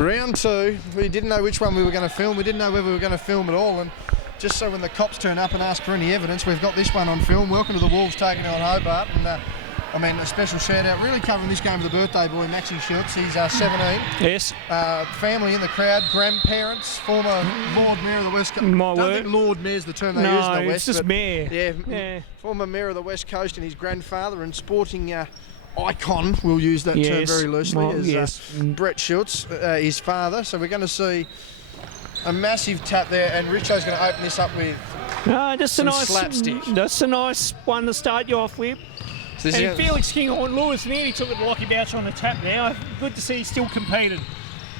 Round 2, we didn't know which one we were going to film. We didn't know whether we were going to film at all. And just so when the cops turn up and ask for any evidence, we've got this one on film. Welcome to the Wolves taking on Hobart. And a special shout out, really covering this game with the birthday boy, Maxie Schultz. He's 17. Yes. Family in the crowd, grandparents, former Lord Mayor of the West Coast. My Don't word. think Lord Mayor's the term they use in the West. No, it's just Mayor. Yeah, former Mayor of the West Coast and his grandfather and sporting icon, we'll use that term very loosely, Brett Schultz, his father. So we're going to see a massive tap there, and Richo's going to open this up with just some a nice slapstick. That's a nice one to start you off with. So And Felix Kinghorn-Lewis nearly took it to Lockie Boucher on the tap now. Good to see he still competed.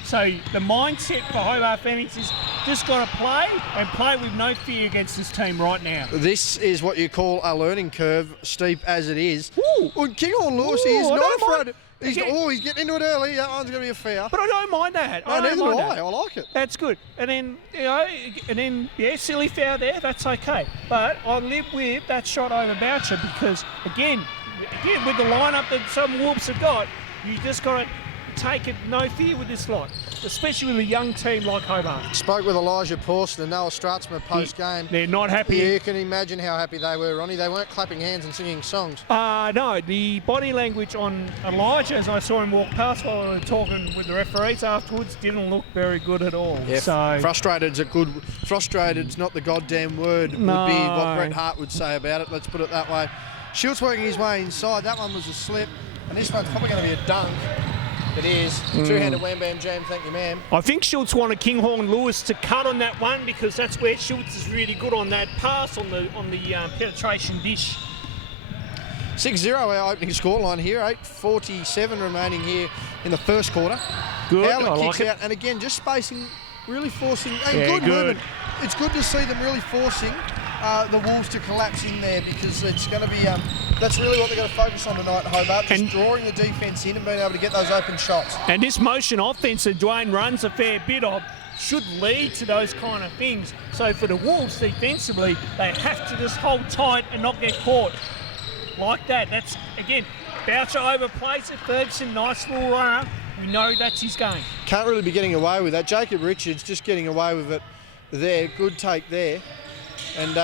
So the mindset for Hobart Phoenix is just got to play and play with no fear against this team right now. This is what you call a learning curve, steep as it is. Ooh. Well, Kinghorn-Lewis is Ooh, I not don't afraid. mind. He's getting into it early. That one's going to be a foul. But I don't mind that. Neither do I. that. I like it. That's good. And then, silly foul there, that's okay. But I live with that shot over Boucher because, again, with the lineup that some Wolves have got, you just got to take it no fear with this lot, especially with a young team like Hobart. Spoke with Elijah Pawson and Noah Stratzman post-game. They're not happy. You can imagine how happy they were, Ronnie. They weren't clapping hands and singing songs. No, the body language on Elijah, as I saw him walk past while we were talking with the referees afterwards, didn't look very good at all. Yeah, so frustrated's not the goddamn word, would be what Bret Hart would say about it. Let's put it that way. Schultz working his way inside. That one was a slip, and this one's probably going to be a dunk. It is. Two-handed wham bam jam, thank you, ma'am. I think Schultz wanted Kinghorn-Lewis to cut on that one because that's where Schultz is really good on that pass on the penetration dish. 6-0 our opening scoreline here. 8:47 remaining here in the first quarter. Good, Howlett I like kicks it. out, and again, just spacing, really forcing. And Yeah, good good. movement. It's good to see them really forcing the Wolves to collapse in there because it's going to be. That's really what they're going to focus on tonight, Hobart. Just drawing the defence in and being able to get those open shots. And this motion offence that Dwayne runs a fair bit of should lead to those kind of things. So for the Wolves defensively, they have to just hold tight and not get caught like that. That's, again, Boucher overplays it. Ferguson, nice little runner. We know that's his game. Can't really be getting away with that. Jacob Richards just getting away with it there. Good take there. And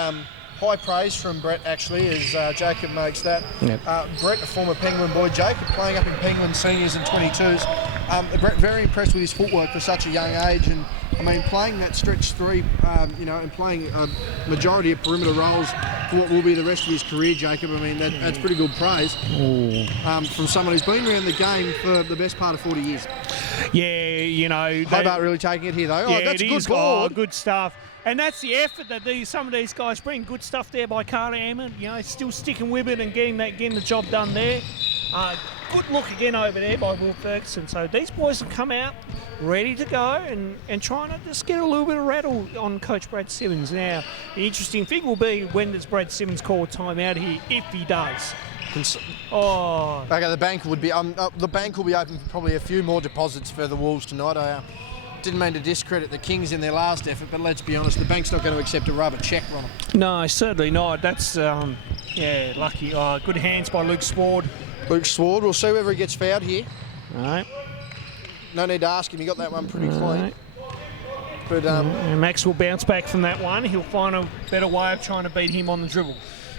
high praise from Brett, actually, as Jacob makes that. Yep. Brett, a former Penguin boy. Jacob playing up in Penguin seniors and 22s. Brett very impressed with his footwork for such a young age. And, I mean, playing that stretch three, and playing a majority of perimeter roles for what will be the rest of his career, Jacob, I mean, that's pretty good praise from someone who's been around the game for the best part of 40 years. Yeah, Hobart really taking it here, though. Yeah, that's a good board. board. Good stuff. And that's the effort that some of these guys bring. Good stuff there by Carter Hammond. Still sticking with it and getting the job done there. Good look again over there by Will Ferguson. So these boys have come out ready to go and trying to just get a little bit of rattle on Coach Brad Simmons. Now, the interesting thing will be, when does Brad Simmons call a timeout here, if he does? Okay, the bank will be open for probably a few more deposits for the Wolves tonight. I didn't mean to discredit the Kings in their last effort, but let's be honest, the bank's not going to accept a rubber check on them. No, certainly not. That's lucky. Good hands by Luke Sward. Luke Sward, we'll see whether he gets fouled here. All right. No need to ask him, he got that one pretty clean. Right. But and Max will bounce back from that one. He'll find a better way of trying to beat him on the dribble.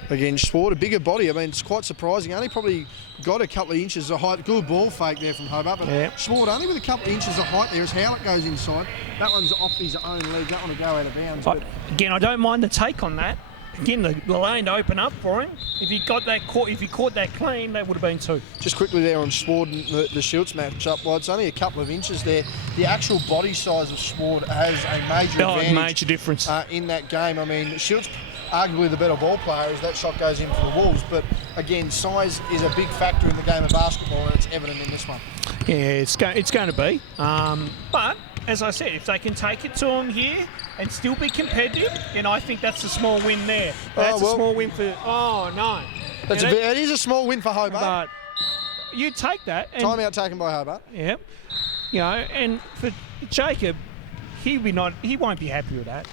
Again, Sward, a bigger body. I mean, it's quite surprising. Only probably got a couple of inches of height. Good ball fake there from Hobart, but Sward only with a couple of inches of height there as Howlett goes inside. That one's off his own leg. That one will go out of bounds. Again, I don't mind the take on that. Again, the lane to open up for him. If he caught that clean, that would have been two. Just quickly there on Sward and the Schultz match-up, well, it's only a couple of inches there. The actual body size of Sward has a major advantage. Major difference. In that game. I mean, Schultz, arguably the better ball player as that shot goes in for the Wolves, but again, size is a big factor in the game of basketball, and it's evident in this one. Yeah, it's going to be. But, as I said, if they can take it to them here and still be competitive, then I think that's a small win there. That's a small win for... Oh, no. It is a small win for Hobart. But you take that. And, timeout taken by Hobart. Yep. And for Jacob, he won't be happy with that.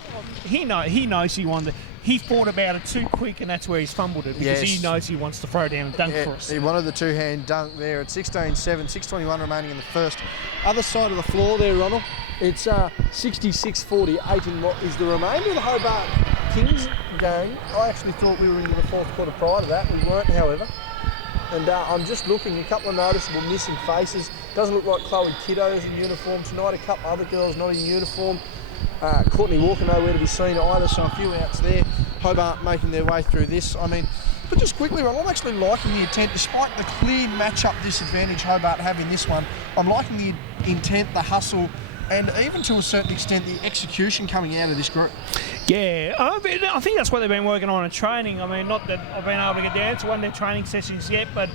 He knows he won he thought about it too quick, and that's where he's fumbled it, because he knows he wants to throw down and dunk for us. He wanted the two-hand dunk there at 16-7, 6:21 remaining in the first. Other side of the floor there, Ronald. It's 66-48 in what is the remainder of the Hobart Kings game. I actually thought we were into the fourth quarter prior to that. We weren't, however. And I'm just looking, a couple of noticeable missing faces. Doesn't look like Chloe Kiddo's in uniform tonight. A couple other girls not in uniform. Courtney Walker nowhere to be seen either, so a few outs there. Hobart making their way through this. I mean, but just quickly, Ron, I'm actually liking the intent, despite the clear matchup disadvantage Hobart have in this one. I'm liking the intent, the hustle, and even to a certain extent the execution coming out of this group. Yeah, I think that's what they've been working on in training. I mean, not that I've been able to get down to one of their training sessions yet, but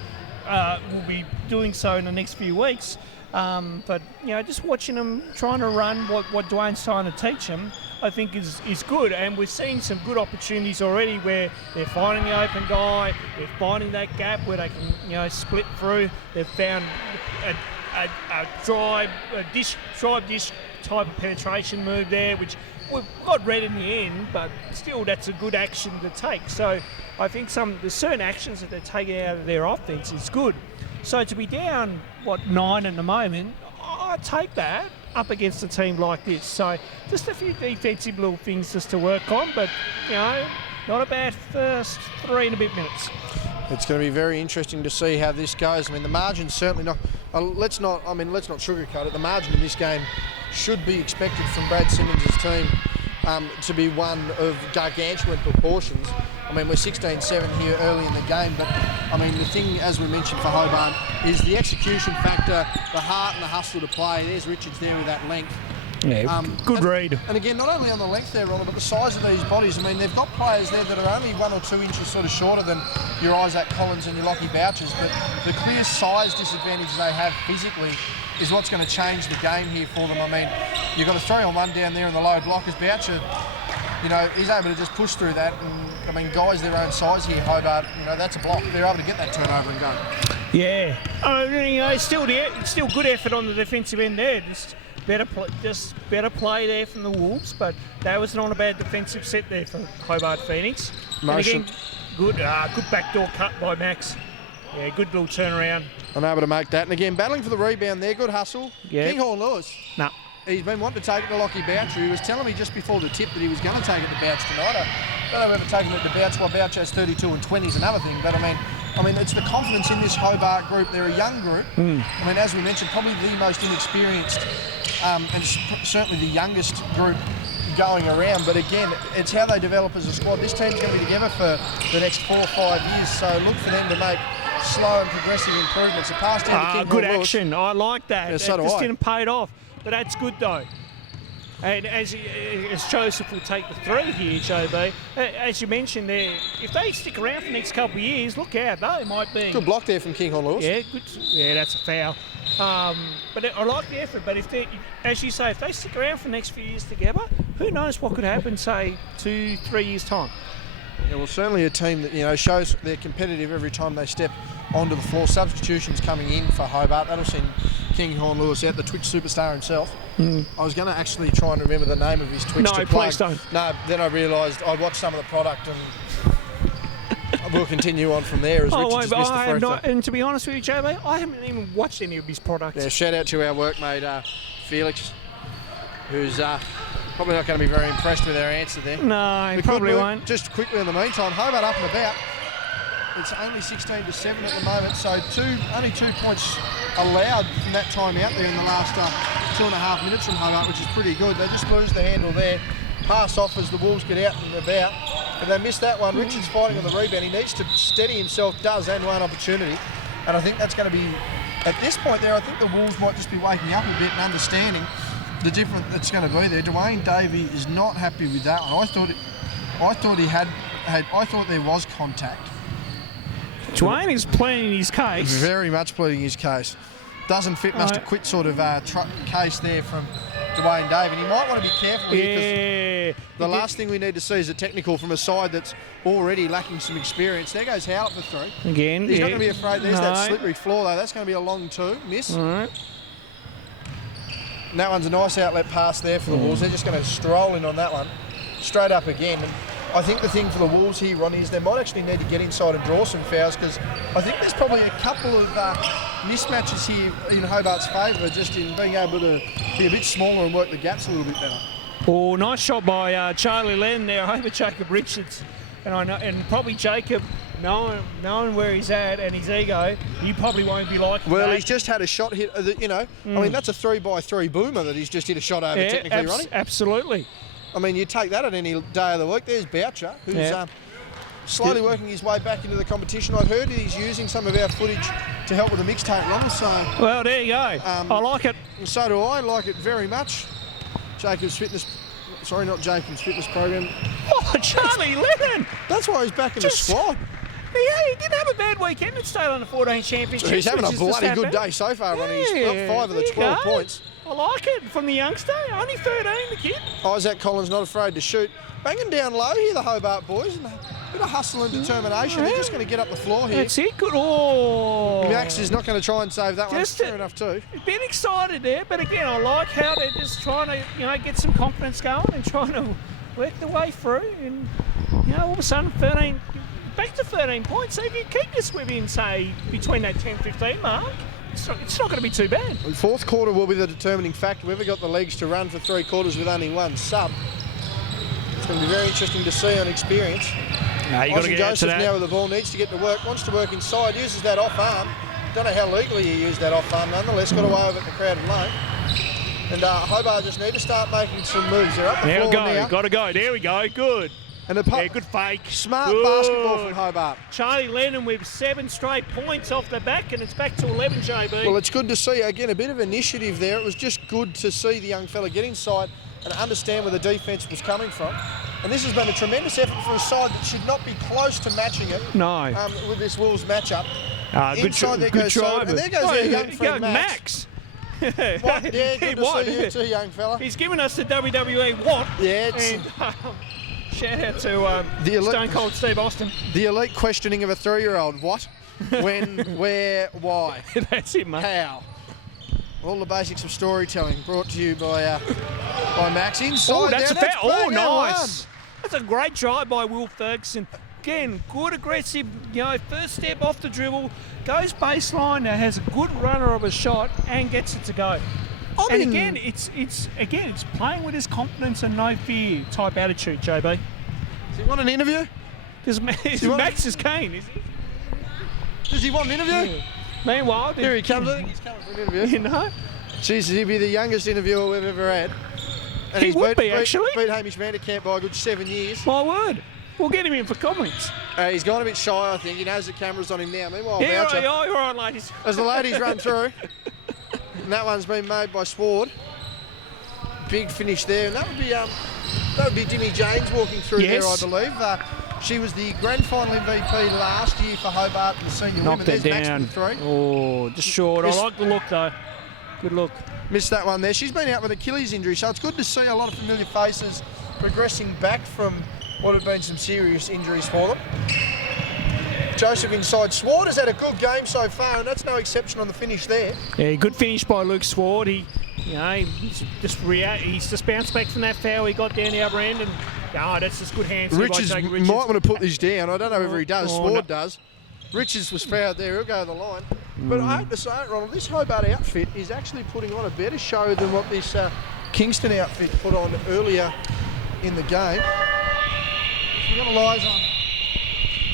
we'll be doing so in the next few weeks. But, you know, just watching them trying to run what Dwayne's trying to teach them, I think is good. And we're seeing some good opportunities already where they're finding the open guy, they're finding that gap where they can, you know, split through. They've found a drive dish type of penetration move there, which we've got red in the end, but still that's a good action to take. So I think the certain actions that they're taking out of their offense is good. So to be down, 9 at the moment, I take that up against a team like this. So just a few defensive little things just to work on, but, you know, not a bad first 3 and a bit minutes. It's going to be very interesting to see how this goes. I mean, the margin's certainly not. Let's not sugarcoat it. The margin in this game should be expected from Brad Simmons' team to be one of gargantuan proportions. I mean, we're 16-7 here early in the game, but I mean, the thing, as we mentioned for Hobart, is the execution factor, the heart and the hustle to play. There's Richards there with that length. Yeah, good read. And again, not only on the length there, Ronald, but the size of these bodies. I mean, they've got players there that are only 1 or 2 inches sort of shorter than your Isaac Collins and your Lockie Bouchers, but the clear size disadvantage they have physically is what's going to change the game here for them. I mean, you've got a 3-on-1 down there in the low block as Boucher, you know, he's able to just push through that. And I mean, guys their own size here, Hobart, you know, that's a block. They're able to get that turnover and go. Yeah, you know, still good effort on the defensive end there. Just better play there from the Wolves, but that was not a bad defensive set there for Hobart Phoenix. Motion. And again, good backdoor cut by Max. Yeah, good little turnaround. Unable to make that. And again, battling for the rebound there, good hustle. Yeah. Kinghorn Lewis. No. He's been wanting to take it to Lockie Boucher. He was telling me just before the tip that he was going to take it to Bouch tonight. I don't know whether taking it to Bouch while Bouch has 32 and 20 is another thing, but I mean, it's the confidence in this Hobart group. They're a young group. I mean, as we mentioned, probably the most inexperienced and certainly the youngest group going around. But again, it's how they develop as a squad. This team's going to be together for the next 4 or 5 years, so look for them to make slow and progressive improvements. A pass down to King good Lewis. action. I like that. Yeah, so it just I. didn't pay it off, but that's good though. And as Joseph will take the 3 here, JB, as you mentioned there, if they stick around for the next couple of years, look out, they might be. Good block there from Kinghorn Lewis. Yeah, good. Yeah, that's a foul. But I like the effort. But if they, as you say, if they stick around for the next few years together, who knows what could happen, say, 2-3 years' time. Yeah, well, certainly a team that, you know, shows they're competitive every time they step onto the floor. Substitutions coming in for Hobart. That'll send Kinghorn Lewis out, the Twitch superstar himself. I was going to actually try and remember the name of his Twitch to plug. No, please don't. No, then I realised I'd watched some of the product and we'll continue on from there as Richard just missed the free throw. And to be honest with you, JB, I haven't even watched any of his products. Yeah, shout out to our workmate Felix, who's probably not going to be very impressed with our answer there. No, he probably won't. Just quickly in the meantime, Hobart up and about. It's only 16-7 at the moment, so only 2 points allowed from that time out there in the last 2.5 minutes from Hobart, which is pretty good. They just lose the handle there. Pass off as the Wolves get out and about. And they missed that one. Richards fighting on the rebound. He needs to steady himself, and one opportunity. And I think that's going to be, at this point there, I think the Wolves might just be waking up a bit and understanding the difference that's going to be there. Dwayne Davey is not happy with that one. I thought there was contact. Dwayne is pleading his case. Very much pleading his case. Doesn't fit, must have quit sort of case there from Dwayne Davey. And he might want to be careful here because the last thing we need to see is a technical from a side that's already lacking some experience. There goes Howlett for 3. Again, he's not going to be afraid. There's that slippery floor though. That's going to be a long 2. Miss. All right. And that one's a nice outlet pass there for the Wolves. They're just going to stroll in on that one. Straight up again. And I think the thing for the Wolves here, Ronnie, is they might actually need to get inside and draw some fouls, because I think there's probably a couple of mismatches here in Hobart's favour, just in being able to be a bit smaller and work the gaps a little bit better. Oh, nice shot by Charlie Lennon there over Jacob Richards. And probably Jacob, knowing where he's at and his ego, he probably won't be liking Well, that. he's just had a shot hit, I mean, that's a 3x3 boomer that he's just hit a shot over, technically, Ronnie. Absolutely. I mean, you take that at any day of the week. There's Boucher, who's slowly working his way back into the competition. I've heard he's using some of our footage to help with the mixtape, Ronald, so... Well, there you go. I like it. So do I. Like it very much. Jacob's Fitness... Sorry, not Jacob's Fitness program. Oh, Charlie Lennon! That's why he's back in the squad. Yeah, he didn't have a bad weekend at State Under 14 Championship. He's having a bloody good day so far, Ronnie. He's got 5 of the 12 points. I like it from the youngster. Only 13, the kid. Isaac Collins not afraid to shoot. Banging down low here, the Hobart boys. And a bit of hustle and determination. They're just going to get up the floor here. That's it. Good. Oh. Max is not going to try and save that one. Fair enough too. A bit excited there, but again, I like how they're just trying to, get some confidence going and trying to work their way through. And, all of a sudden, back to 13 points. So if you keep this within, say, between that 10-15 mark, it's not going to be too bad. The fourth quarter will be the determining factor. Whoever got the legs to run for 3 quarters with only one sub. It's going to be very interesting to see on experience. No, you got to get out to that. Now with the ball needs to get to work, wants to work inside, uses that off arm. Don't know how legally he used that off arm, nonetheless got away with it in the crowded lane. And Hobart just need to start making some moves. They're up the floor now. Got to go. There we go. Good. And good fake. Smart basketball from Hobart. Charlie Lennon with 7 straight points off the back, and it's back to 11, JB. Well, it's good to see, again, a bit of initiative there. It was just good to see the young fella get inside and understand where the defence was coming from. And this has been a tremendous effort for a side that should not be close to matching it. No. With this Wolves matchup. Good try. And there goes our young friend Max. What? Yeah, good to see you too, young fella. He's given us the WWE what? Yeah, it's... And, shout out to Stone Cold Steve Austin. The elite questioning of a 3-year-old. What? When? Where? Why? That's it, mate. How? All the basics of storytelling brought to you by Max. Inside. Oh, that's down. a foul. Oh, nice. That's a great try by Will Ferguson. Again, good aggressive, first step off the dribble, goes baseline, now has a good runner of a shot and gets it to go. And again, it's playing with his confidence and no fear type attitude, JB. Does he want an interview? Because Max is keen, is he? Does he want an interview? Yeah. Meanwhile, here he comes. I think he's coming for an interview. Jesus, he'd be the youngest interviewer we've ever had. And he would be, actually. Beat Hamish Vanderkamp by a good 7 years. My word. We'll get him in for comments. He's gone a bit shy, I think. He knows the camera's on him now. Meanwhile, you're Boucher, right, ladies. As the ladies run through, and that one's been made by Sward. Big finish there, and that would be Dimmy James walking through there, I believe. She was the grand final MVP last year for Hobart in the senior women. There's down. Max with 3. Oh, just short. I like the look though. Good look. Missed that one there. She's been out with Achilles injury, so it's good to see a lot of familiar faces progressing back from what have been some serious injuries for them. Joseph inside. Sward has had a good game so far, and that's no exception on the finish there. Yeah, good finish by Luke Sward. He's just bounced back from that foul he got down the other end, and that's just good hands. Richards might want to put this down. I don't know whether he does. Sward does. Richards was fouled there. He'll go to the line. But I hate to say it, Ronald, this Hobart outfit is actually putting on a better show than what this Kingston outfit put on earlier in the game. She's got eyes on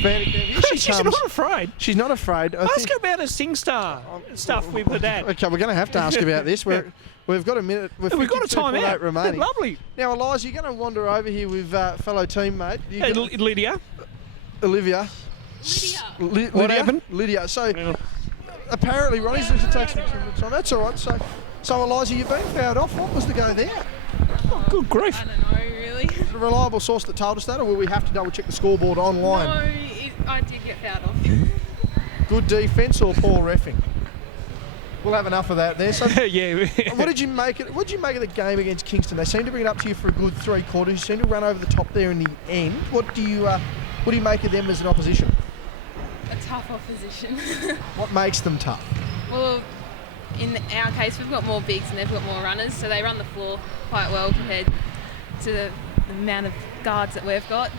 Vanderkamp. She's not afraid. She's not afraid. Ask her about her SingStar stuff with her dad. Okay, we're going to have to ask about this. We've got a minute. We've got a time out remaining. Lovely. Now, Eliza, you're going to wander over here with fellow teammate. Lydia. Olivia. Lydia. What happened? Lydia. So, apparently, Ronnie's going to take some time. That's all right. So, Eliza, you've been fouled off. What was the go there? Oh, good grief. I don't know, really. Is it a reliable source that told us that, or will we have to double-check the scoreboard online? No, I did get fouled off. Good defence or poor reffing? We'll have enough of that there. So, yeah. What did you make of the game against Kingston? They seem to bring it up to you for a good 3 quarters. You seem to run over the top there in the end. What do you make of them as an opposition? A tough opposition. What makes them tough? Well, in our case, we've got more bigs and they've got more runners, so they run the floor quite well compared to the amount of guards that we've got.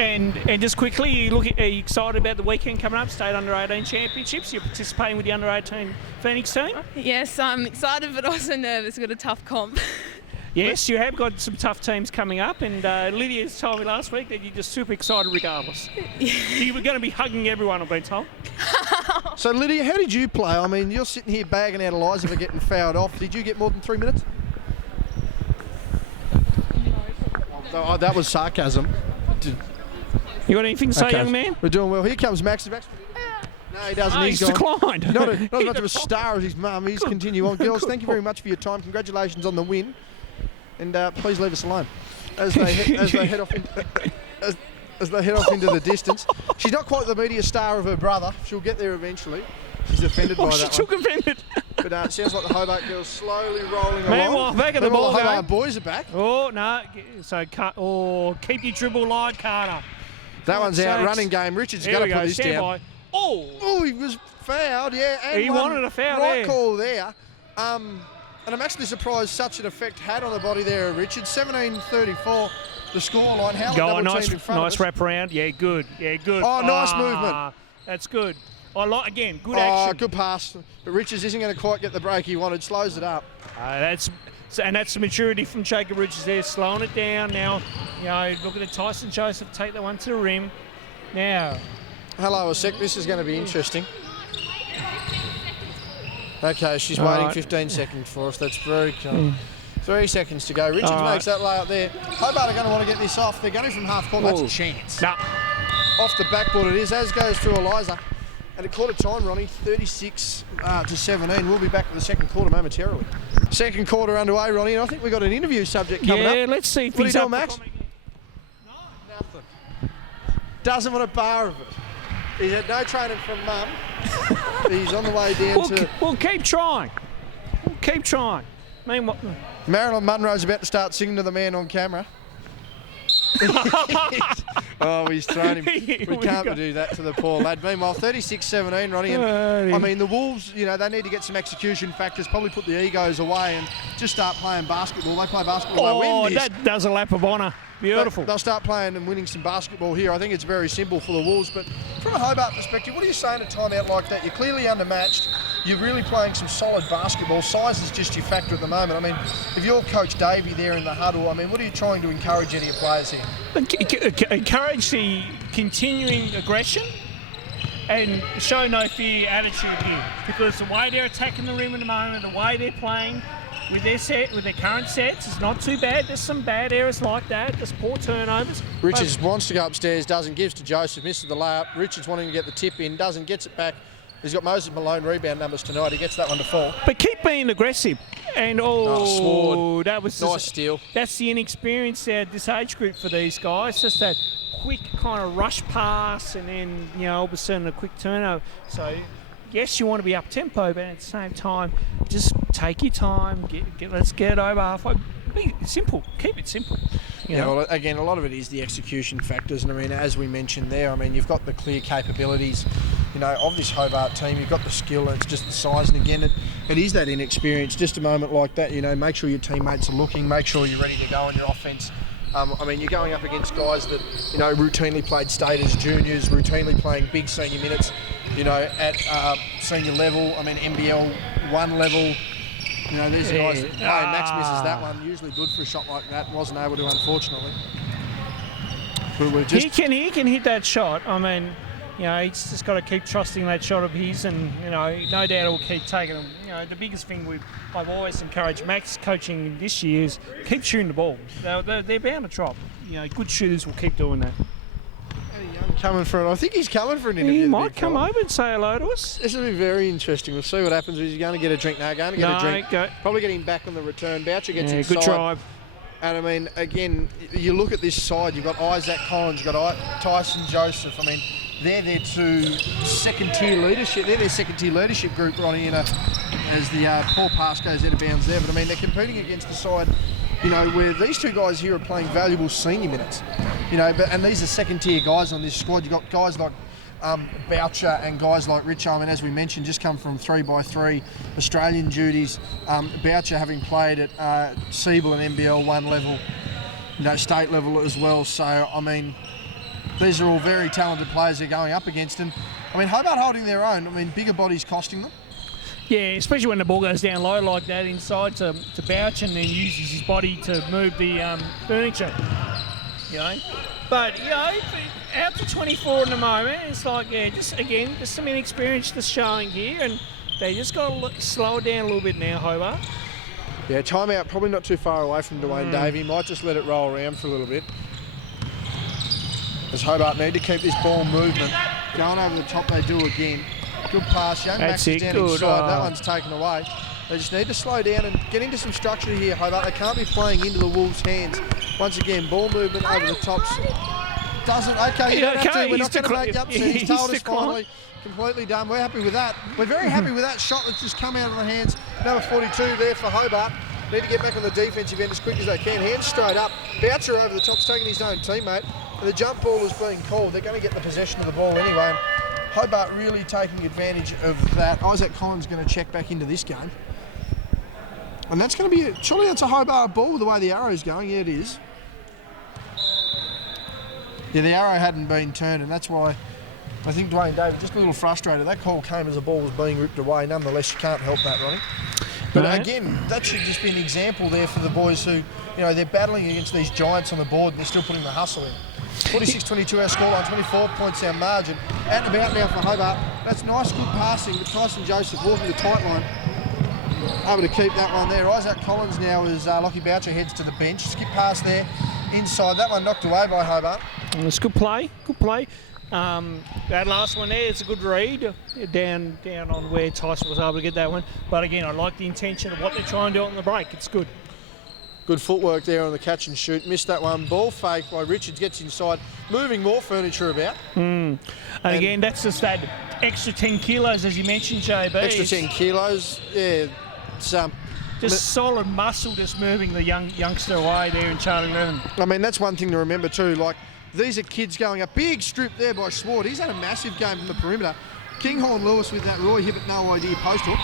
And just quickly, are you excited about the weekend coming up, State Under-18 Championships? You're participating with the Under-18 Phoenix team? Yes, I'm excited but also nervous. We've got a tough comp. Yes, you have got some tough teams coming up, and Lydia's told me last week that you're just super excited regardless. You were going to be hugging everyone, I've been told. So, Lydia, how did you play? I mean, you're sitting here bagging out Eliza for getting fouled off. Did you get more than 3 minutes? Oh, that was sarcasm. You got anything to say, young man? We're doing well. Here comes Max. No, he doesn't. He's declined. Not as much of a star as his mum. He's continue on. Girls, thank you very much for your time. Congratulations on the win. And please leave us alone as they head off into the distance. She's not quite the media star of her brother. She'll get there eventually. She's offended by that she took offended. But it sounds like the Hobart girls slowly rolling Meanwhile, along. back at the ball the game. Hobart boys are back. Oh, no. So, keep your dribble line, Carter. That one's out. Running game. Richard's got to put this Stand down. by. Oh, he was fouled, yeah. And he wanted a foul right there. Call there. And I'm actually surprised such an effect had on the body there of Richard. 17:34, the scoreline. How nice of wrap around. Yeah, good. Oh, nice movement. That's good. I like again. Good Oh, action. good pass. But Richards isn't going to quite get the break he wanted. Slows it up. That's the maturity from Jacob Richards there, slowing it down. Now, look at Tyson Joseph take that one to the rim. Now. Hello, a sec. This is going to be interesting. Okay, she's waiting 15 seconds for us. That's very cool. 3 seconds to go. Richards makes that layup there. Hobart are going to want to get this off. They're going from half court. That's a chance. Nah. Off the backboard it is, as goes to Eliza. And at quarter time, Ronnie, 36 to 17. We'll be back for the second quarter momentarily. Second quarter underway, Ronnie, and I think we've got an interview subject coming up. Yeah, let's see if what he's are you up doing, Max? Nothing. Doesn't want a bar of it. He's had no training from mum. He's on the way down to... Well, keep trying. Keep trying. Meanwhile... Marilyn Monroe's about to start singing to the man on camera. Oh, he's thrown him. We can't do that to the poor lad. Meanwhile, 36-17, Ronnie. And, I mean, the Wolves, they need to get some execution factors, probably put the egos away and just start playing basketball. They play basketball. They win this. That does a lap of honour. Beautiful. They'll start playing and winning some basketball here. I think it's very simple for the Wolves. But from a Hobart perspective, what are you saying at a timeout like that? You're clearly undermatched. You're really playing some solid basketball. Size is just your factor at the moment. I mean, if you're Coach Davey there in the huddle, I mean, what are you trying to encourage any of your players here? Encourage the continuing aggression and show no fear attitude here. Because the way they're attacking the rim at the moment, the way they're playing, with their current sets, it's not too bad. There's some bad errors like that. There's poor turnovers. Richards wants to go upstairs, doesn't, gives to Joseph, misses the layup. Richards wanting to get the tip in, doesn't, gets it back. He's got Moses Malone rebound numbers tonight. He gets that one to fall. But keep being aggressive. And sword. That was nice steal. That's the inexperience at this age group for these guys. Just that quick kind of rush pass, and then all of a sudden a quick turnover. So. Yes, you want to be up tempo, but at the same time, just take your time. Let's get it over halfway. Be simple. Keep it simple. Well, again, a lot of it is the execution factors, and I mean, as we mentioned there, I mean, you've got the clear capabilities, of this Hobart team. You've got the skill, and it's just the size. And again, it is that inexperience. Just a moment like that, make sure your teammates are looking. Make sure you're ready to go on your offense. I mean, you're going up against guys that, routinely played state as juniors, routinely playing big senior minutes, at senior level. I mean, NBL 1 level. These guys that play. Max misses that one. Usually good for a shot like that. Wasn't able to, unfortunately. He can hit that shot. I mean, he's just got to keep trusting that shot of his, and no doubt he'll keep taking them. The biggest thing I've always encouraged Max coaching this year is keep shooting the ball. They're bound to drop. Good shooters will keep doing that. I think he's coming for an interview. He might come over and say hello to us. This will be very interesting. We'll see what happens. Is he going to get a drink? No, going to get a drink. Probably get him back on the return. Boucher gets inside. Good drive. And I mean, again, you look at this side. You've got Isaac Collins, you've got Tyson Joseph. I mean, they're their second-tier leadership. They're their second-tier leadership group, Ronnie, as the poor pass goes out of bounds there. But I mean, they're competing against the side, where these two guys here are playing valuable senior minutes. And these are second-tier guys on this squad. You've got guys like Boucher and guys like Rich. I mean, as we mentioned, just come from 3x3 Australian duties. Boucher having played at Siebel and NBL 1 level, state level as well. So, I mean, these are all very talented players they're going up against. And, I mean, Hobart holding their own. I mean, bigger bodies costing them. Yeah, especially when the ball goes down low like that inside to Bouch and then uses his body to move the furniture, you know. But, you know, out to 24 in the moment, it's like, yeah, just some inexperience just showing here, and they just got to slow it down a little bit now, Hobart. Yeah, timeout probably not too far away from Dwayne Davey. Might just let it roll around for a little bit. As Hobart need to keep this ball movement. Going over the top, they do again. Good pass. Young Max is down inside. That one's taken away. They just need to slow down and get into some structure here, Hobart. They can't be playing into the Wolves' hands. Once again, ball movement over the tops. Doesn't. Okay, you don't have to. We're not going to make the upset. He's told us finally. Completely done. We're happy with that. We're very happy with that shot that's just come out of the hands. Number 42 there for Hobart. Need to get back on the defensive end as quick as they can. Hands straight up. Boucher over the top's taking his own teammate. And the jump ball is being called. They're going to get the possession of the ball anyway. And Hobart really taking advantage of that. Isaac Collins going to check back into this game. And that's going to be, surely that's a Hobart ball with the way the arrow's going. Yeah, it is. Yeah, the arrow hadn't been turned, and that's why I think Dwayne David just a little frustrated. That call came as the ball was being ripped away. Nonetheless, you can't help that, Ronnie. But again, that should just be an example there for the boys who, you know, they're battling against these giants on the board and they're still putting the hustle in. 46-22 our scoreline, 24 points our margin. Out and about now for Hobart. That's nice, good passing, but Tyson Joseph walking the tight line. Able to keep that one there. Isaac Collins now as Lockie Boucher heads to the bench. Skip pass there inside. That one knocked away by Hobart. It's good play, good play. That last one there, it's a good read down on where Tyson was able to get that one. But again, I like the intention of what they're trying to do on the break. It's good. Good footwork there on the catch and shoot. Missed that one. Ball fake by Richards, gets inside, moving more furniture about. And again, that's just that extra 10 kilos, as you mentioned, JB. Extra 10 kilos, yeah. It's, just solid muscle just moving the youngster away there in Charlie 11. I mean, that's one thing to remember too. Like, these are kids going up. Big strip there by Swart. He's had a massive game from the perimeter. Kinghorn Lewis with that Roy Hibbert no idea post hook.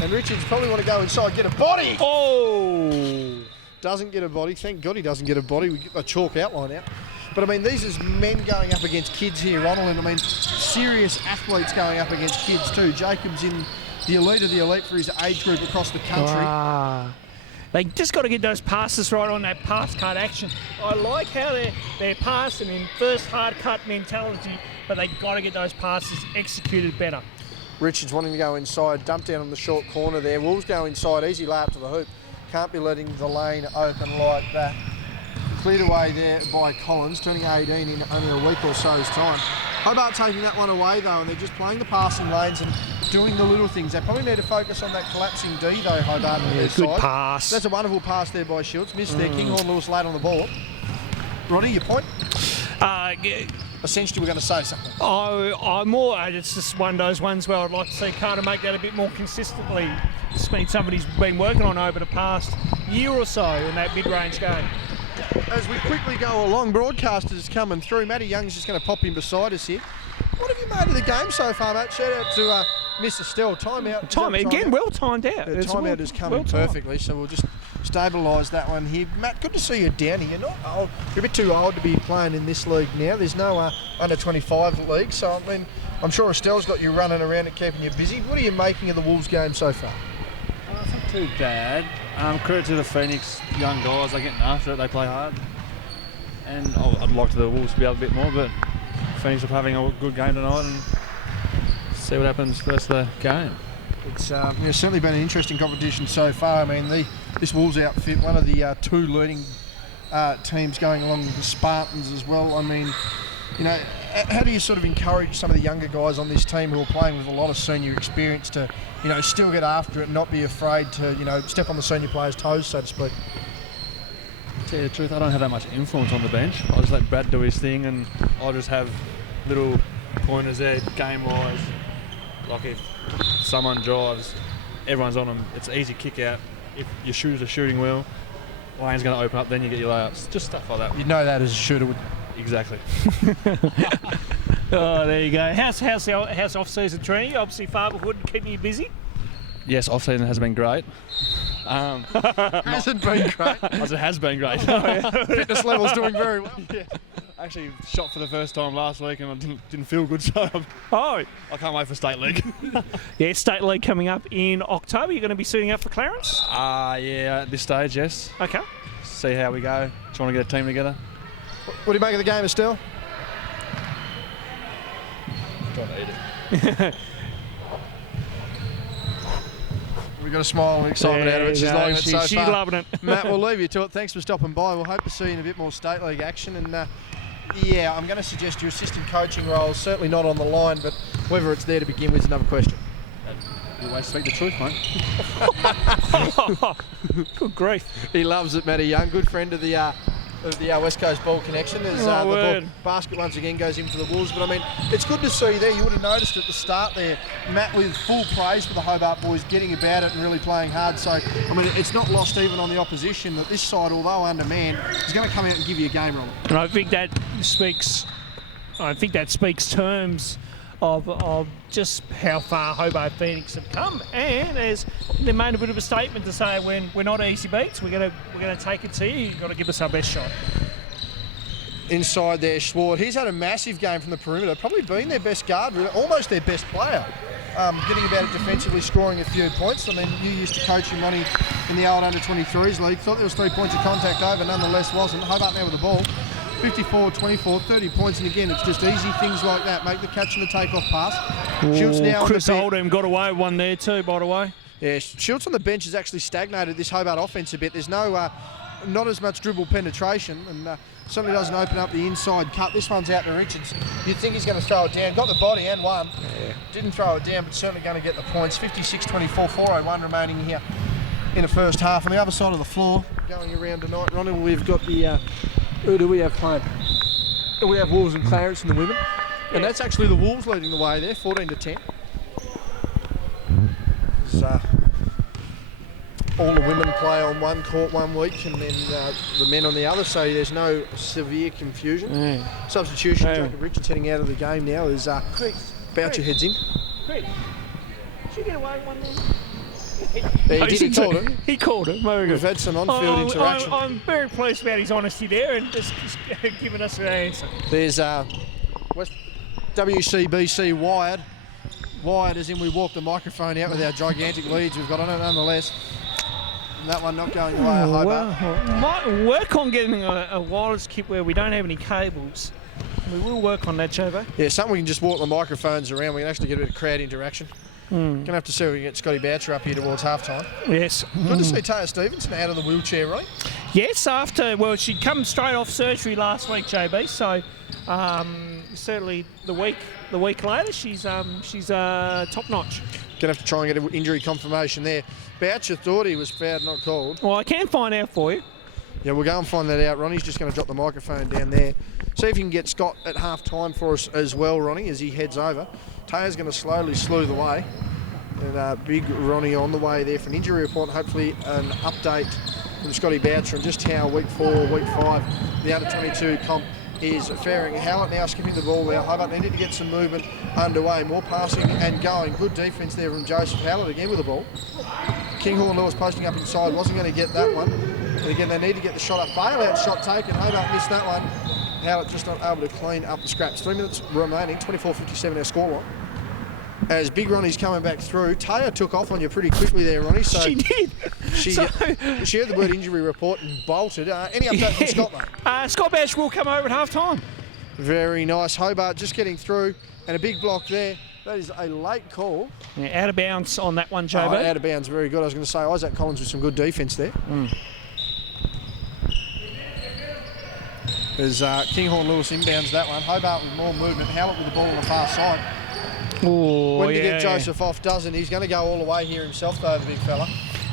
And Richards probably want to go inside, get a body. Oh! Doesn't get a body. Thank God he doesn't get a body. We get a chalk outline out. But I mean, these is men going up against kids here, Ronald. And I mean, serious athletes going up against kids too. Jacob's in the elite of the elite for his age group across the country. They just got to get those passes right on that pass cut action. I like how they're passing in first hard cut mentality, but they got to get those passes executed better. Richards wanting to go inside, dump down on the short corner there. Wolves go inside, easy layup to the hoop. Can't be letting the lane open like that. Cleared away there by Collins, turning 18 in only a week or so's time. Hobart taking that one away though, and they're just playing the passing lanes and doing the little things. They probably need to focus on that collapsing D though, Hobart on their good side. Pass. That's a wonderful pass there by Shields. Missed there. Kinghorn Lewis late on the ball. Ronnie, your point? Essentially, we're going to say something. It's just one of those ones where I'd like to see Carter make that a bit more consistently. It's been somebody's been working on over the past year or so in that mid-range game. As we quickly go along, broadcasters coming through. Matty Young's just going to pop in beside us here. What have you made of the game so far, mate? Shout out to Mr. Stell. Timeout. Again, well timed out. The timeout has come in perfectly, so we'll just stabilise that one here. Matt, good to see you down here. You're not old. You're a bit too old to be playing in this league now. There's no under 25 league, so I mean, I'm sure Estelle's got you running around and keeping you busy. What are you making of the Wolves game so far? It's not too bad. Credit to the Phoenix young guys. They're getting after it. They play hard. And I'd like the Wolves to be able a bit more, but Phoenix are having a good game tonight and see what happens the rest of the game. It's certainly been an interesting competition so far. I mean, this Wolves outfit, one of the two leading teams going along with the Spartans as well. I mean, you know, how do you sort of encourage some of the younger guys on this team who are playing with a lot of senior experience to, you know, still get after it and not be afraid to, you know, step on the senior players' toes, so to speak? To tell you the truth, I don't have that much influence on the bench. I just let Brad do his thing and I just have little pointers there, game-wise. Like if someone drives, everyone's on them. It's an easy kick out. If your shooters are shooting well, lane's going to open up, then you get your layups. Just stuff like that. You know that as a shooter would. Exactly. Oh, there you go. How's off-season training? Obviously, fatherhood keeping you busy. Yes, off-season has been great. Hasn't been great. It has been great. Fitness level's doing very well. Yeah. I actually shot for the first time last week and I didn't feel good, so Oh, I can't wait for State League. yeah, State League coming up in October. You're going to be suiting up for Clarence? Yeah, at this stage, yes. Okay. See how we go. Trying to get a team together. What do you make of the game, Estelle? Trying to eat it. We've got a smile and excitement out of it. She's liking it so she's far. loving it. Matt, we'll leave you to it. Thanks for stopping by. We'll hope to see you in a bit more State League action. And yeah, I'm going to suggest your assistant coaching role is certainly not on the line, but whether it's there to begin with is another question. You always speak the truth, mate. Good grief. He loves it, Matty Young. Good friend of the West Coast Ball Connection. As the ball, basket once again goes in for the Wolves. But I mean, it's good to see there. You would have noticed at the start there, Matt with full praise for the Hobart boys getting about it and really playing hard. So, I mean, it's not lost even on the opposition that this side, although undermanned, is going to come out and give you a game, Robert. And I think that speaks terms of just how far Hobart Phoenix have come, and as they made a bit of a statement to say, when we're not easy beats, we're gonna take it to you. You've got to give us our best shot. Inside there, Swart. He's had a massive game from the perimeter. Probably been their best guard, really, almost their best player. Getting about it defensively, scoring a few points. I mean, you used to coach him, Ronnie, in the old under-23s league. Thought there was 3 points of contact over, nonetheless wasn't. Hobart now with the ball. 54, 24, 30 points, and again, it's just easy things like that. Make the catch and the take-off pass. Schultz now Chris on the bench. Oldham got away with one there too, by the way. Yeah, Schultz on the bench has actually stagnated this Hobart offense a bit. There's no, not as much dribble penetration, and certainly doesn't open up the inside cut. This one's out to Richards. You'd think he's going to throw it down. Got the body and one. Yeah. Didn't throw it down, but certainly going to get the points. 56-24, 4:01 remaining here in the first half. On the other side of the floor, going around tonight, Ronnie, we've got the... who do we have playing? We have Wolves and Clarence in the women, and that's actually the Wolves leading the way there, 14-10. So, all the women play on one court 1 week, and then the men on the other. So there's no severe confusion. Substitution. Jacob Richards heading out of the game now as Boucher heads in. Chris, did you get away with one there? Yeah, he called it. He called it. Very good. We've had some on-field interaction. I'm very pleased about his honesty there and just giving us an answer. There's WCBC wired. Wired as in we walk the microphone out with our gigantic leads we've got on it nonetheless. And that one not going away at Hobart. Well, might work on getting a wireless kit where we don't have any cables. We will work on that, Jovo. Yeah, something we can just walk the microphones around. We can actually get a bit of crowd interaction. Going to have to see if we can get Scotty Boucher up here towards half-time. Yes. Good to see Taya Stevenson out of the wheelchair, right? Yes, she'd come straight off surgery last week, JB, so certainly the week later, she's top-notch. Going to have to try and get an injury confirmation there. Boucher thought he was fouled, not called. Well, I can find out for you. Yeah, we'll go and find that out. Ronnie's just going to drop the microphone down there. See if you can get Scott at half-time for us as well, Ronnie, as he heads over. Taya's going to slowly slew the way. And big Ronnie on the way there for an injury report. Hopefully an update from Scotty Boucher on just how week 4, week 5, the under-22 comp is faring. Howlett now skipping the ball there. Hobart needed to get some movement underway. More passing and going. Good defence there from Joseph Howlett again with the ball. Kinghorn Lewis posting up inside. Wasn't going to get that one. And again, they need to get the shot up. Bailout shot taken. Hobart missed that one. Howlett just not able to clean up the scraps. 3 minutes remaining. 24-57 our scoreline. As Big Ronnie's coming back through, Taya took off on you pretty quickly there, Ronnie. So she did. She heard the word injury report and bolted. Any update from Scott, mate? Scott Boucher will come over at half-time. Very nice. Hobart just getting through, and a big block there. That is a late call. Yeah, out of bounds on that one, Jobo. Out of bounds, very good. I was going to say Isaac Collins with some good defence there. As Kinghorn Lewis inbounds that one. Hobart with more movement. Howlett with the ball on the far side. When to get Joseph off, doesn't. He's going to go all the way here himself, though, the big fella.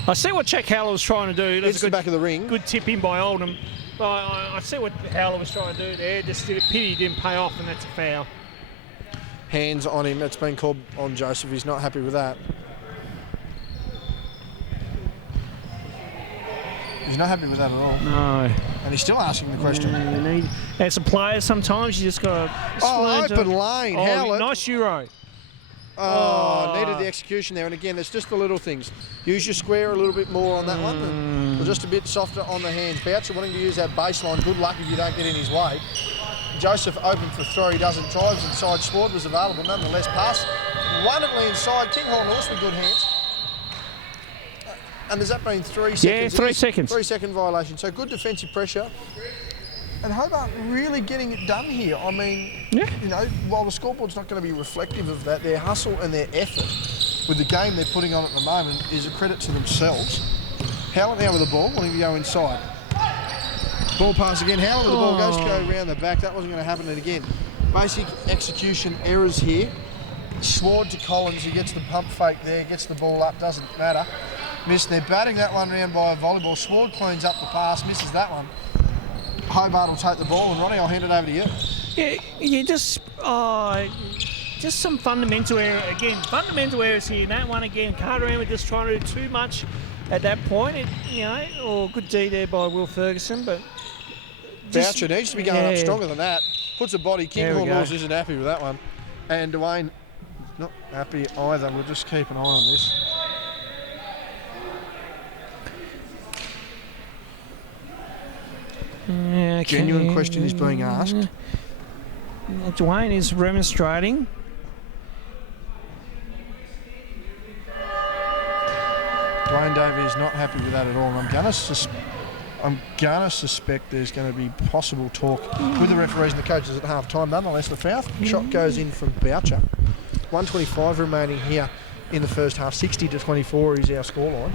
I see what Jack Howlett was trying to do. That's It's the back of the ring. Good tip in by Oldham. I see what Howlett was trying to do there. Just did a pity he didn't pay off, and that's a foul. Hands on him. That's been called on Joseph. He's not happy with that. He's not happy with that at all. No. And he's still asking the question. As a player, sometimes you just got to... open lane. Howlett. Nice Euro. Needed the execution there. And again, it's just the little things. Use your square a little bit more on that one. And just a bit softer on the hands. Boucher wanting to use that baseline. Good luck if you don't get in his way. Joseph open for three, doesn't drives inside. Sword was available, nonetheless. Pass wonderfully inside. Kinghorn Lewis with good hands. And has that been 3 seconds? Yeah, 3 seconds. 3 second violation. So good defensive pressure. And Hobart really getting it done here. I mean, you know, while the scoreboard's not going to be reflective of that, their hustle and their effort with the game they're putting on at the moment is a credit to themselves. Howlett now with the ball, wanting to go inside. Ball pass again. Howlett with the ball goes to go around the back. That wasn't going to happen again. Basic execution errors here. Sword to Collins, he gets the pump fake there, gets the ball up, doesn't matter. Missed. They're batting that one round by a volleyball. Sword cleans up the pass, misses that one. Hobart will take the ball, and Ronnie, I'll hand it over to you. Yeah, just some fundamental error again. Fundamental errors here. That one again. Carter Emma just trying to do too much at that point. Good D there by Will Ferguson, but Boucher needs to be going up stronger than that. Puts a body. Kinghorn Lewis isn't happy with that one, and Dwayne not happy either. We'll just keep an eye on this. Okay. Genuine question is being asked. Dwayne is remonstrating. Dwayne Davey is not happy with that at all. And I'm gonna suspect there's going to be possible talk with the referees and the coaches at half time. Nonetheless, the foul shot goes in from Boucher. 1:25 remaining here in the first half. 60-24 is our scoreline.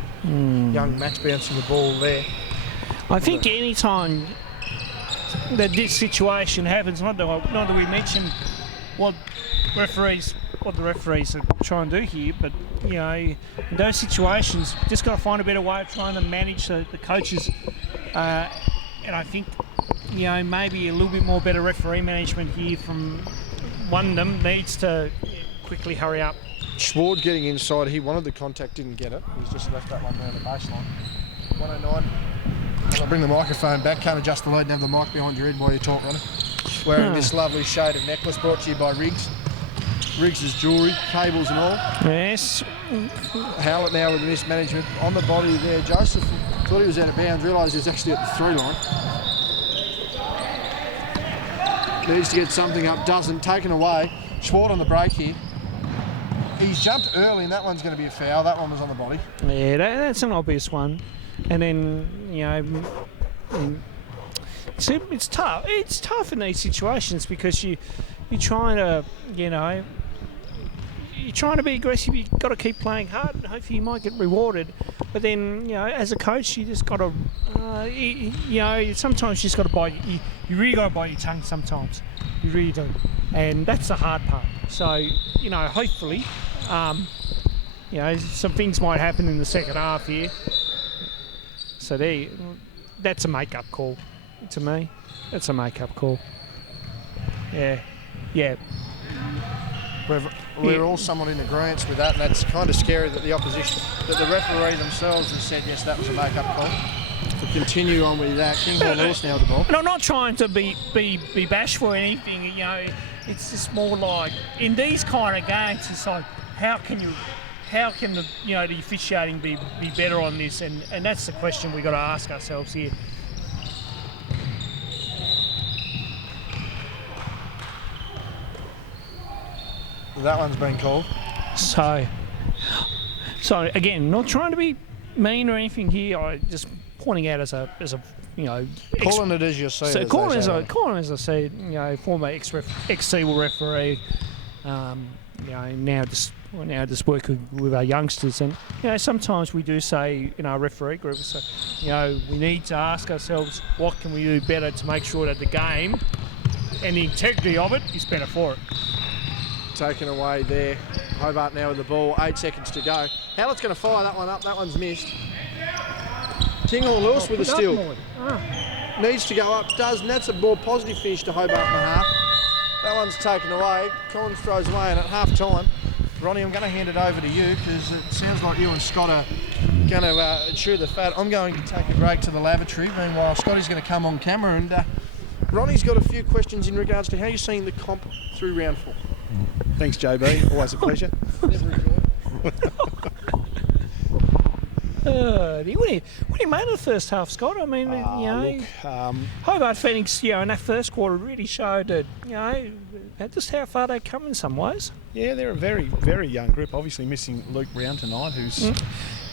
Young Max bouncing the ball there. I think any time that this situation happens, not that we mention what the referees are trying to do here, but in those situations, just got to find a better way of trying to manage the coaches. And I think maybe a little bit more better referee management here from one of them needs to quickly hurry up. Sword getting inside. He wanted the contact, didn't get it. He's just left that one around the baseline. 109. I'll bring the microphone back. Can't adjust the load and have the mic behind your head while you talk, Ronnie. Wearing this lovely shade of necklace brought to you by Riggs. Riggs' jewellery, cables and all. Yes. Howlett now with the mismanagement on the body there. Joseph thought he was out of bounds, realised he was actually at the 3 line. Needs to get something up, doesn't. Taken away. Swart on the break here. He's jumped early and that one's going to be a foul. That one was on the body. Yeah, that's an obvious one. And then, it's tough. It's tough in these situations because you're trying to, you're trying to be aggressive. You've got to keep playing hard and hopefully you might get rewarded. But then, as a coach, you just got to, sometimes you just got to bite. You really got to bite your tongue sometimes. You really do. And that's the hard part. So, hopefully, some things might happen in the second half here. So that's a make-up call to me. That's a make-up call. Yeah. We're all somewhat in agreement with that, and that's kind of scary that the opposition, that the referee themselves has said, yes, that was a make-up call. To continue on with that, Kinghorn Lewis now the ball. And I'm not trying to be bashful or anything, it's just more like, in these kind of games, it's like, how can the the officiating be better on this, and that's the question we've got to ask ourselves here. That one's been called. So again, not trying to be mean or anything here. I just pointing out as a calling it as you see. So calling as I said, former ex-Seawell referee. Now just working with our youngsters, and sometimes we do say in our referee group, so we need to ask ourselves what can we do better to make sure that the game and the integrity of it is better for it. Taken away there. Hobart now with the ball. 8 seconds to go. Hallett's going to fire that one up. That one's missed. Kinghorn Lewis with a steal. Needs to go up. Does, and that's a more positive finish to Hobart in the half. That one's taken away. Collins throws away, and at half time, Ronnie, I'm going to hand it over to you because it sounds like you and Scott are going to chew the fat. I'm going to take a break to the lavatory. Meanwhile, Scotty's going to come on camera, and Ronnie's got a few questions in regards to how you're seeing the comp through round 4. Thanks, JB. Always a pleasure. What do you made of the first half, Scott? I mean, Hobart Phoenix, in that first quarter really showed that, just how far they come in some ways. Yeah, they're a very, very young group. Obviously missing Luke Brown tonight, who's, you've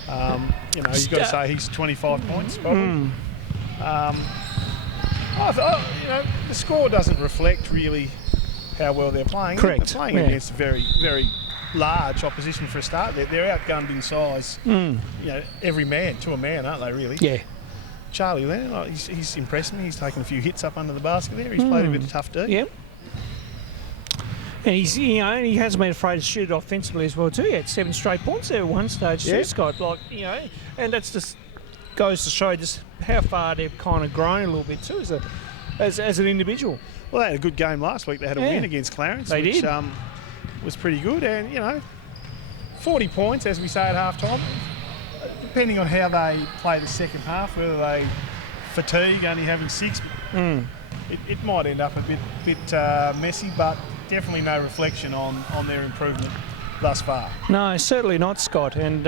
got to say he's 25 points probably. The score doesn't reflect really how well they're playing. Correct. They're playing against a very, very large opposition for a start. They're outgunned in size. Every man to a man, aren't they? Really? Yeah. Charlie Lennon, he's impressed me. He's taken a few hits up under the basket there. He's played a bit of tough D. Yeah. And he hasn't been afraid to shoot offensively as well too. He had 7 straight points there at one stage too, Scott. And that's just goes to show just how far they've kind of grown a little bit too as an individual. Well, they had a good game last week. They had a win against Clarence, which was pretty good. And 40 points, as we say at half time. Depending on how they play the second half, whether they fatigue only having 6, it might end up a bit messy, but definitely no reflection on their improvement thus far. No, certainly not, Scott. And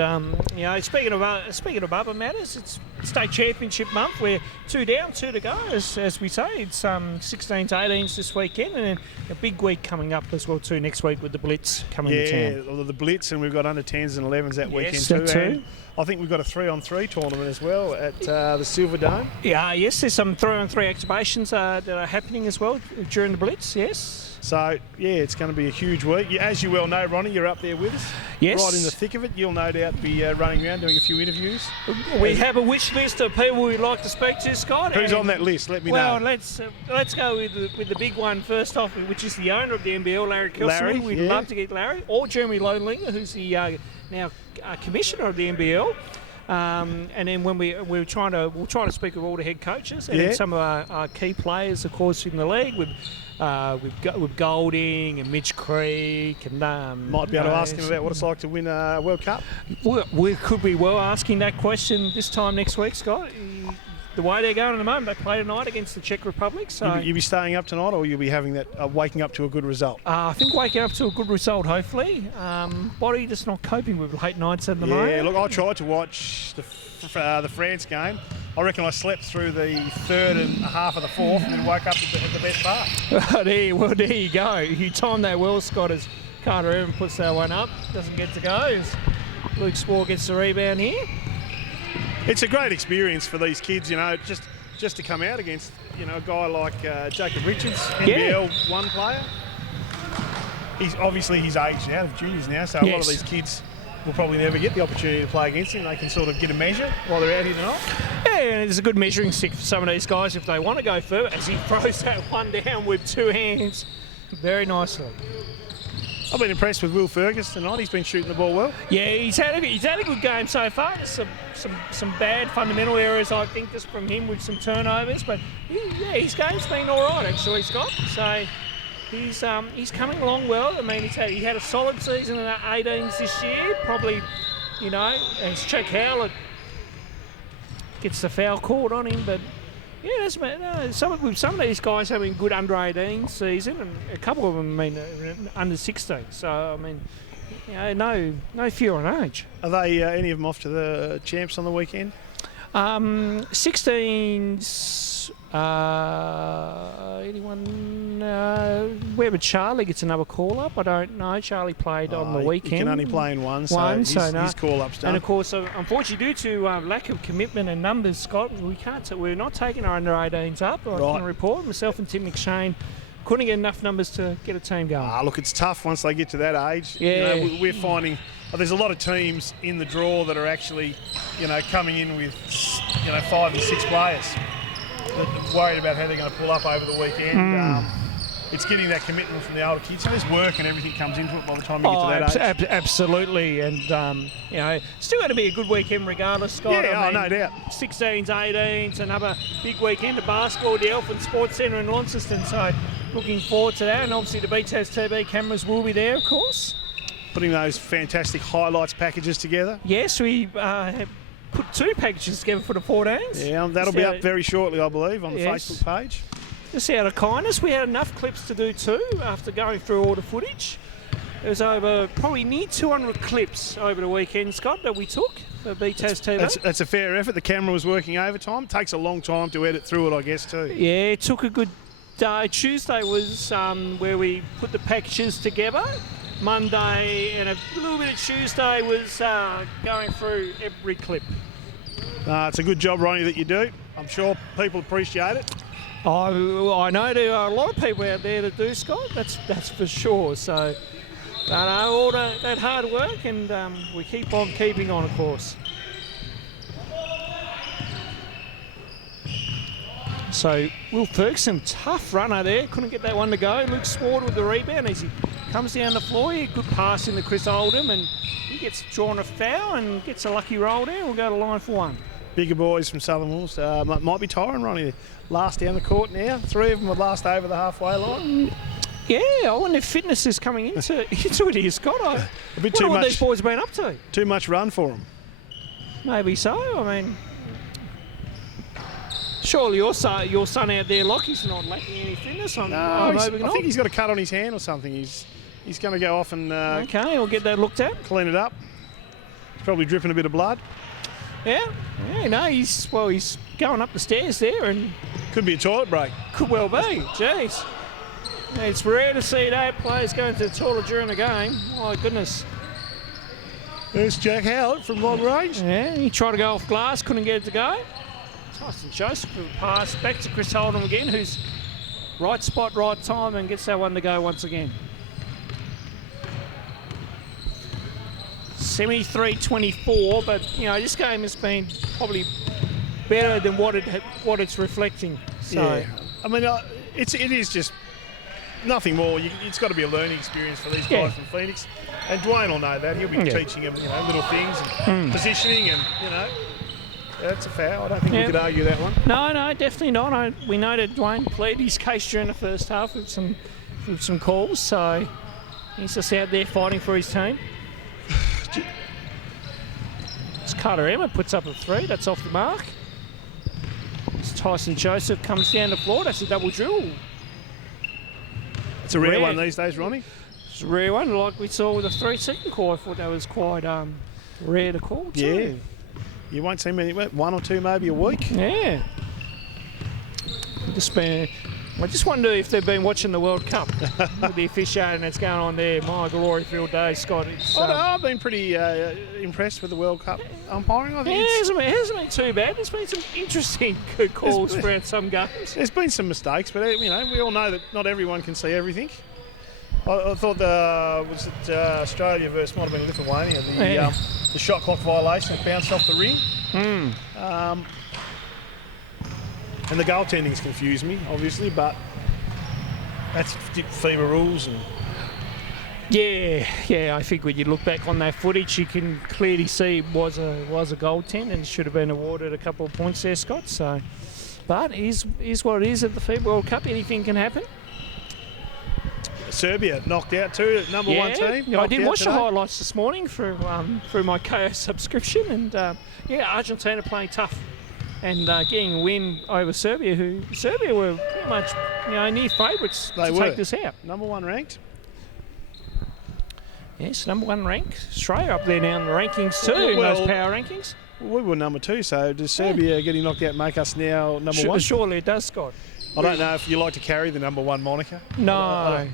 speaking of other matters, it's state championship month. We're 2 down, 2 to go, as we say. It's 16s, 18s this weekend, and then a big week coming up as well too next week with the Blitz coming to town. Yeah, the Blitz, and we've got under 10s and 11s that weekend too. And I think we've got a 3-on-3 tournament as well at the Silver Dome. Yeah, yes, there's some 3-on-3 activations that are happening as well during the Blitz. Yes. So, it's going to be a huge week. As you well know, Ronnie, you're up there with us. Yes. Right in the thick of it. You'll no doubt be running around doing a few interviews. We have a wish list of people we'd like to speak to, Scott. Who's on that list? Let me know. Well, let's go with the big one first off, which is the owner of the NBL, Larry Kelson. We'd love to get Larry, or Jeremy Lonelinger, who's the now commissioner of the NBL. And then when we'll try to speak with all the head coaches and then some of our key players, of course, in the league with Golding and Mitch Creek and might be able to ask him about what it's like to win a World Cup. We could be well asking that question this time next week, Scott. The way they're going at the moment, they play tonight against the Czech Republic. So you'll be staying up tonight, or you'll be having that waking up to a good result? I think waking up to a good result, hopefully. Body just not coping with late nights at the moment. Yeah, look, I tried to watch the France game. I reckon I slept through the third and half of the fourth, and then woke up at the best part. There you go. You timed that well, Scott, as Carter Evan puts that one up. Doesn't get to go. As Luke Spore gets the rebound here. It's a great experience for these kids, just to come out against, a guy like Jacob Richards, NBL 1 player. He's aged out of juniors now, so a lot of these kids will probably never get the opportunity to play against him. They can sort of get a measure while they're out here tonight. Yeah, and it's a good measuring stick for some of these guys if they want to go further, as he throws that one down with 2 hands very nicely. I've been impressed with Will Fergus tonight. He's been shooting the ball well. Yeah, he's had a good game so far. There's some bad fundamental errors, I think, just from him with some turnovers. But his game's been all right actually, Scott. So he's coming along well. I mean, he had a solid season in the 18s this year. Probably, as Chuck Howlett gets the foul called on him, but. Yeah, some of these guys having good under 18 season, and a couple of them under 16. So I mean, no fear on age. Are they any of them off to the champs on the weekend? 16s. Anyone? Whether Charlie gets another call up, I don't know. Charlie played on the weekend. He can only play in one, so his call up's done. And of course, unfortunately, due to lack of commitment and numbers, Scott, we're not taking our under 18s up. I can report. Myself and Tim McShane couldn't get enough numbers to get a team going. Look, it's tough once they get to that age. Yeah. We're finding there's a lot of teams in the draw that are actually, coming in with, 5 and 6 players. Worried about how they're going to pull up over the weekend. It's getting that commitment from the older kids. So there's work and everything comes into it by the time you get to that age. Absolutely. And, still going to be a good weekend regardless, Scott. Yeah, no doubt. 16s, 18s, another big weekend of basketball at the Elfin Sports Centre in Launceston. So looking forward to that. And obviously the Beats House TV cameras will be there, of course. Putting those fantastic highlights packages together. Yes, we have put 2 packages together for the 14s. Yeah, that'll be up very shortly, I believe, on the Facebook page. Just out of kindness, we had enough clips to do 2 after going through all the footage. There was over probably near 200 clips over the weekend, Scott, that we took. for BTAS TV. That's a fair effort. The camera was working overtime. It takes a long time to edit through it, I guess, too. Yeah, it took a good day. Tuesday was where we put the packages together. Monday and a little bit of Tuesday was going through every clip. It's a good job, Ronnie, that you do. I'm sure people appreciate it. I know there are a lot of people out there that do, Scott. That's for sure. So, all that hard work, and we keep on keeping on, of course. So, Will Ferguson, tough runner there. Couldn't get that one to go. Luke Sward with the rebound as he comes down the floor. Good pass into Chris Oldham, and he gets drawn a foul and gets a lucky roll there. We'll go to line for one. Bigger boys from Southern Wolves. Might be tiring, Ronnie. Last down the court now. 3 of them are last over the halfway line. Yeah, I wonder if fitness is coming into it here, Scott. A bit too much. What these boys have been up to? Too much run for them. Maybe so. I mean, surely your son out there, Lockie's not lacking any fitness. I think he's got a cut on his hand or something. He's going to go off and okay, we'll get that looked at. Clean it up. He's probably dripping a bit of blood. Yeah, no, he's going up the stairs there, and could be a toilet break. Could well be. Jeez, it's rare to see that players going to the toilet during the game. My goodness. There's Jack Howard from long range. Yeah, he tried to go off glass, couldn't get it to go. Tyson Joseph will pass back to Chris Oldham again, who's right spot, right time, and gets that one to go once again. 73-24, but this game has been probably better than what it's reflecting. So, yeah. I mean, it is just nothing more. It's got to be a learning experience for these guys from Phoenix, and Dwayne will know that. He'll be teaching them, little things, and positioning, and that's a foul. I don't think we could argue that one. No, definitely not. We know that Dwayne played his case during the first half with some calls, so he's just out there fighting for his team. It's Carter Emmett puts up a 3. That's off the mark. It's Tyson Joseph comes down the floor. That's a double dribble. It's a rare one these days, Ronnie. It's a rare one, like we saw with the 3-second call. I thought that was quite rare to call too. Yeah. You won't see many, 1 or 2 maybe a week. Yeah. I just wonder if they've been watching the World Cup with the officiating that's going on there. My glory field day, Scott. I've been pretty impressed with the World Cup umpiring. I think it hasn't been too bad. There's been some interesting calls throughout some games. There's been some mistakes, but we all know that not everyone can see everything. I thought Australia versus might have been Lithuania. The shot clock violation that bounced off the ring. And the goaltending's confused me, obviously, but that's FIBA rules. And I think when you look back on that footage, you can clearly see it was a goaltend and should have been awarded a couple of points there, Scott. So, but is what it is at the FIBA World Cup. Anything can happen. Serbia knocked out too, number 1 team. I did watch the highlights this morning through my KO subscription, and Argentina playing tough. And getting a win over Serbia, Serbia were pretty much near favourites to take this out. Number 1 ranked. Yes, number 1 ranked. Australia up there now in the rankings too, in those power rankings. We were number 2, so does Serbia getting knocked out make us now number 1? Surely it does, Scott. I don't know if you like to carry the number 1 moniker. No.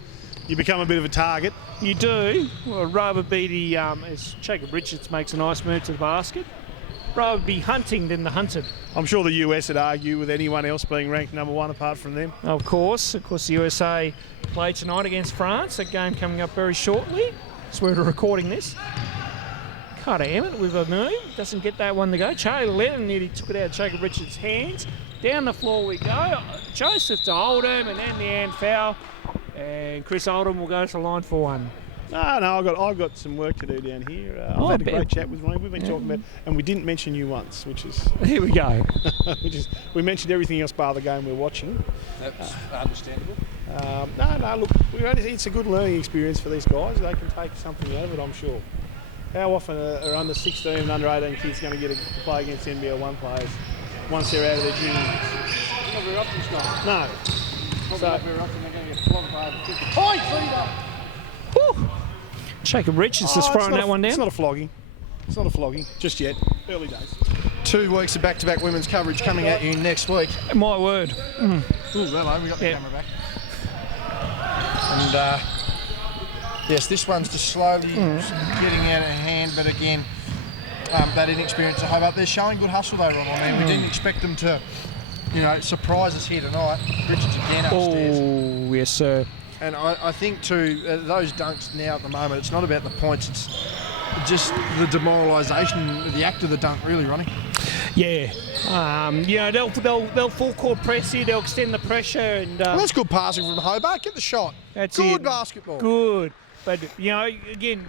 You become a bit of a target. You do. Well, I'd rather be as Jacob Richards makes a nice move to the basket, rather be hunting than the hunted. I'm sure the US would argue with anyone else being ranked number 1 apart from them. Of course, the USA play tonight against France. A game coming up very shortly. That's where we're recording this. Carter Emmett with a move. Doesn't get that one to go. Charlie Lennon nearly took it out of Jacob Richards' hands. Down the floor we go. Joseph to Oldham, and then the hand foul. And Chris Oldham will go to the line for 1. No, I've got some work to do down here. I've had a great chat with Ronnie. We've been talking about, and we didn't mention you once, which is here we go. We mentioned everything else bar the game we're watching. That's understandable. Look, it's a good learning experience for these guys. They can take something out of it, I'm sure. How often are under 16 and under 18 kids going to get to play against NBL 1 players once they're out of their juniors? Not very often, Scott. No. Not very often they're going to get flogged by over 50 points. Woo! Jacob Richards just throwing that one down. It's not a flogging. It's not a flogging just yet. early days. 2 weeks of back-to-back women's coverage coming at you next week. My word. Ooh, hello, we got the camera back. And yes, this one's just slowly getting out of hand, but again, that inexperience at Hobart. They're showing good hustle though, Ron. I mean, we didn't expect them to, surprise us here tonight. Richards again upstairs. Oh, yes, sir. And I think too, those dunks now at the moment, it's not about the points, it's just the demoralisation, the act of the dunk, really, Ronnie. Yeah. They'll full court press you, they'll extend the pressure. And Well, that's good passing from Hobart. Get the shot. That's good it. basketball. Good. But, again,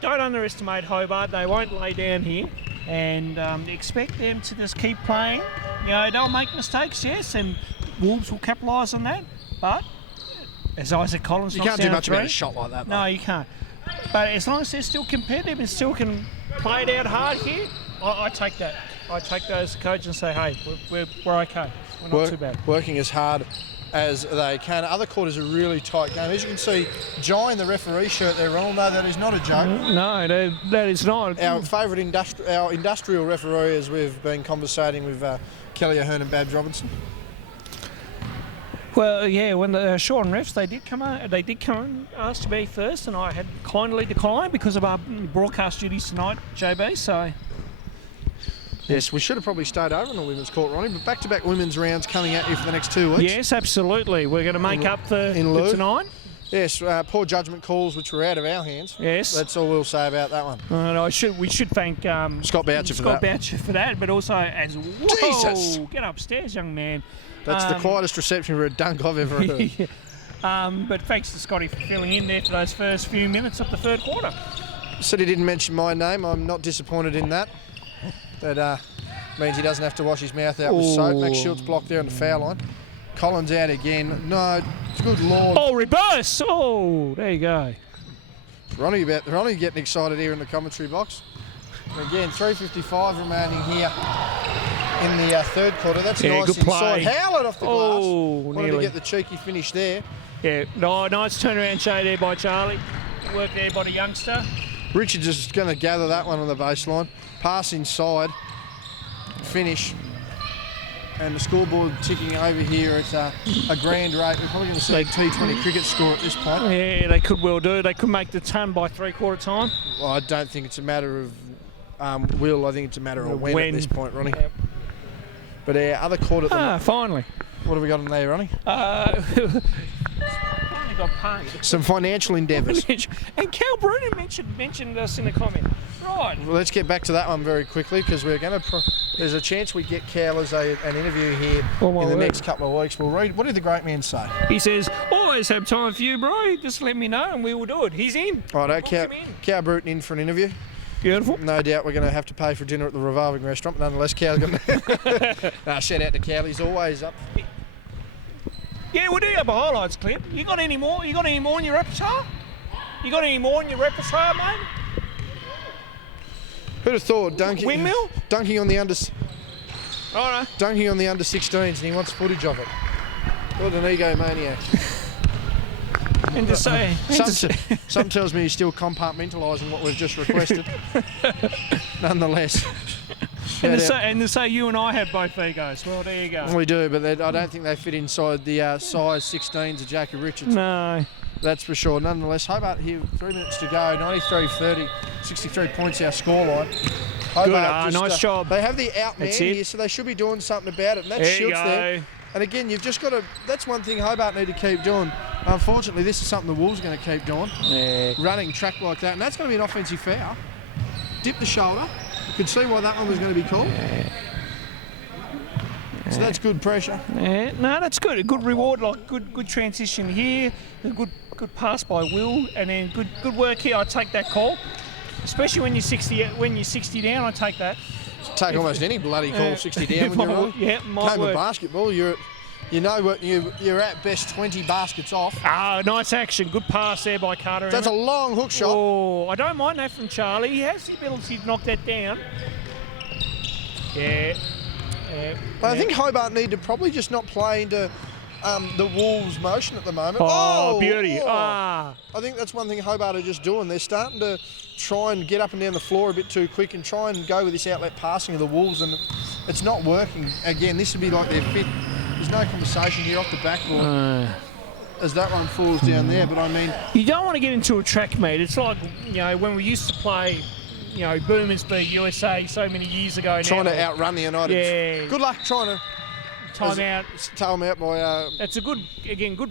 don't underestimate Hobart. They won't lay down here. And expect them to just keep playing. They'll make mistakes, yes, and Wolves will capitalise on that. But, as Isaac Collins You can't do much about a shot like that, though. No, you can't. But as long as they're still competitive and still can play it out hard here, I take that. I take that as a coach and say, hey, we're okay. We're not too bad. Working as hard as they can. Other quarters are really tight game. As you can see, Jai in the referee shirt there, Ronald. No, that is not a joke. No, that is not. Our favourite industrial referee, as we've been conversating with Kelly Ahern and Babs Robinson. Well, yeah, when the Sean refs, they did come and ask to be first, and I had kindly declined because of our broadcast duties tonight, JB, so... Yes, we should have probably stayed over in the women's court, Ronnie, but back-to-back women's rounds coming at you for the next 2 weeks. Yes, absolutely. We're going to make up for tonight. Yes, poor judgment calls which were out of our hands. Yes. That's all we'll say about that one. And we should thank Scott Boucher for that, but also as... Whoa, Jesus! Get upstairs, young man. That's the quietest reception for a dunk I've ever heard. But thanks to Scotty for filling in there for those first few minutes of the third quarter. Said he didn't mention my name. I'm not disappointed in that. That means he doesn't have to wash his mouth out with soap. Max Schultz blocked there on the foul line. Collins out again. No, good lord. Oh, reverse! Oh, there you go. Ronnie getting excited here in the commentary box. And again, 3:55 remaining here in the third quarter. That's nice good play. inside. Howlett off the glass. Wanted Nearly. to get the cheeky finish there. Yeah, nice turnaround show there by Charlie. Work there by the youngster. Richards is going to gather that one on the baseline. Pass inside. Finish. And the scoreboard ticking over here at a grand rate. We're probably going to see a T20 cricket score at this point. Yeah, they could well do. They could make the ton by three-quarter time. Well, I don't think it's a matter of will. I think it's a matter of when at this point, Ronnie. Yep. But our other quarter... finally. What have we got in there, Ronnie? Finally got paid. Some financial endeavours. And Cal Bruno mentioned us in the comment. Right. Well, let's get back to that one very quickly because we're going to... There's a chance we get Cal as an interview here in the next couple of weeks. We'll read... What did the great man say? He says, always have time for you, bro. Just let me know and we will do it. He's in. Right, Cal Bruton in for an interview. Beautiful. No doubt we're going to have to pay for dinner at the Revolving Restaurant, but nonetheless, Cal's going to... shout out to Cal. He's always up. Yeah, we do have a highlights clip. You got any more? You got any more in your repertoire? You got any more in your repertoire, mate? Who'd have thought dunking on the under... Righto. Dunking on the under 16s, and he wants footage of it. What an egomaniac. And to say... Something tells me he's still compartmentalising what we've just requested. Nonetheless. And to say you and I have both egos. Well, there you go. We do, but I don't think they fit inside the size 16s of Jacob Richards. No. That's for sure. Nonetheless, Hobart here, 3 minutes to go, 93-30, 63 points our scoreline. Good, nice job. They have the out man here, so they should be doing something about it. And that's Schultz there. And again, you've just got to... That's one thing Hobart need to keep doing. Unfortunately, this is something the Wolves are going to keep doing. Yeah. Running track like that. And that's going to be an offensive foul. Dip the shoulder. You could see why that one was going to be called. Yeah. So that's good pressure. Yeah, no, that's good. A good reward, like good transition here. A good pass by Will, and then good work here. I take that call, especially when you're 60 down. I take that. Take almost any bloody call 60 down when you're on. Yeah, my Game word. of basketball, you're at best 20 baskets off. Ah, nice action. Good pass there by Carter. That's a long hook shot. Oh, I don't mind that from Charlie. He has the ability to knock that down. Yeah. But I think Hobart need to probably just not play into the Wolves' motion at the moment. Oh, beauty. Oh. I think that's one thing Hobart are just doing. They're starting to try and get up and down the floor a bit too quick and try and go with this outlet passing of the Wolves, and it's not working. Again, this would be like their fifth. There's no conversation here off the backboard as that one falls down there. But I mean, you don't want to get into a track meet. It's like, when we used to play, Boomers beat USA so many years ago. Trying to outrun the United. Yeah. Good luck trying to time out. Time out by. That's a good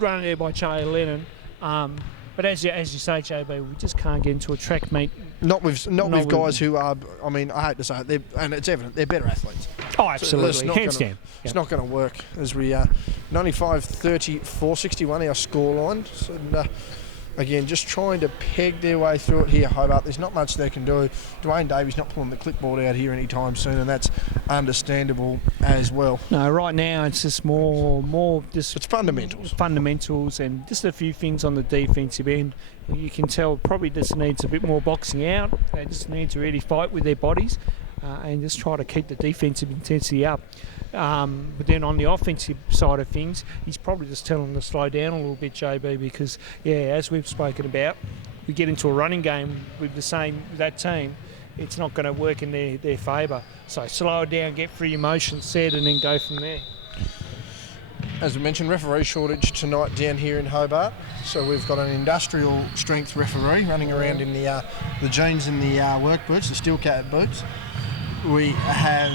run there by Charlie Lennon. But as you say, JB, we just can't get into a track meet. Not with guys who are. I mean, I hate to say it, and it's evident they're better athletes. Oh, absolutely. So Hands down. It's not going to work. As we 95-34, 61 our scoreline. And, again, just trying to peg their way through it here, Hobart. There's not much they can do. Dwayne Davies not pulling the clipboard out here anytime soon, and that's understandable as well. No, right now it's just more just it's fundamentals and just a few things on the defensive end. You can tell probably just needs a bit more boxing out. They just need to really fight with their bodies and just try to keep the defensive intensity up. But then on the offensive side of things, he's probably just telling them to slow down a little bit, JB, because, as we've spoken about, we get into a running game with that team, it's not going to work in their favour. So slow it down, get through your motion set, and then go from there. As we mentioned, referee shortage tonight down here in Hobart. So we've got an industrial strength referee running around in the jeans and the work boots, the steel cat boots. We have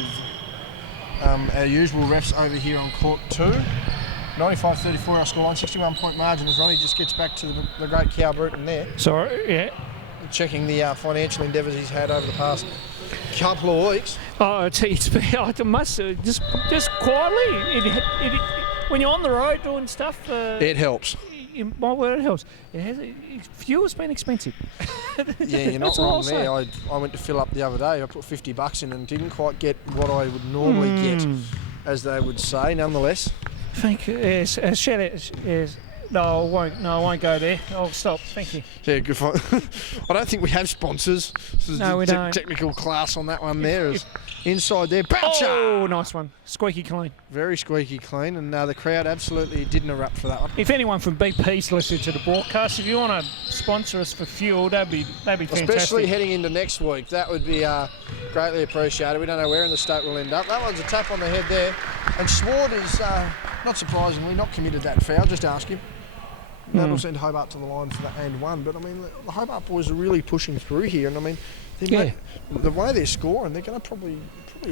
our usual refs over here on court 2. 95-34 our scoreline, 61-point margin as Ronnie just gets back to the great Cow Bruton there. Sorry, yeah. Checking the financial endeavours he's had over the past couple of weeks. Oh, I must just quietly. When you're on the road doing stuff, it helps. My word, it helps. Fuel's been expensive. Yeah, you're not wrong there. I went to fill up the other day. I put $50 in and didn't quite get what I would normally get, as they would say. Nonetheless, thank you. Yes, shout out. Yes. No, I won't. No, I won't go there. I'll stop. Thank you. Yeah, good fun. I don't think we have sponsors. No, we don't. Technical class on that one there. Inside there, Boucher! Oh, nice one. Squeaky clean. Very squeaky clean, and the crowd absolutely didn't erupt for that one. If anyone from BP's listening to the broadcast, if you want to sponsor us for fuel, that'd be fantastic. Especially heading into next week, that would be greatly appreciated. We don't know where in the state we'll end up. That one's a tap on the head there, and Sward is, not surprisingly, not committed that foul. Just ask him. That'll send Hobart to the line for the and one. But, I mean, the Hobart boys are really pushing through here. And, I mean, the way they're scoring, they're going to probably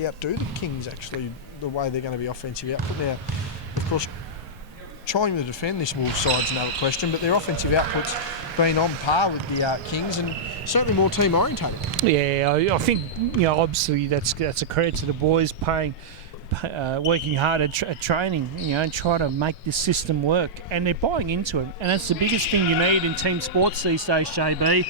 outdo the Kings, actually, the way they're going to be offensive output. Now, of course, trying to defend this Wolves side's another question, but their offensive output's been on par with the Kings and certainly more team orientated. Yeah, I think, obviously that's a credit to the boys working hard at training, and try to make this system work, and they're buying into it, and that's the biggest thing you need in team sports these days, JB.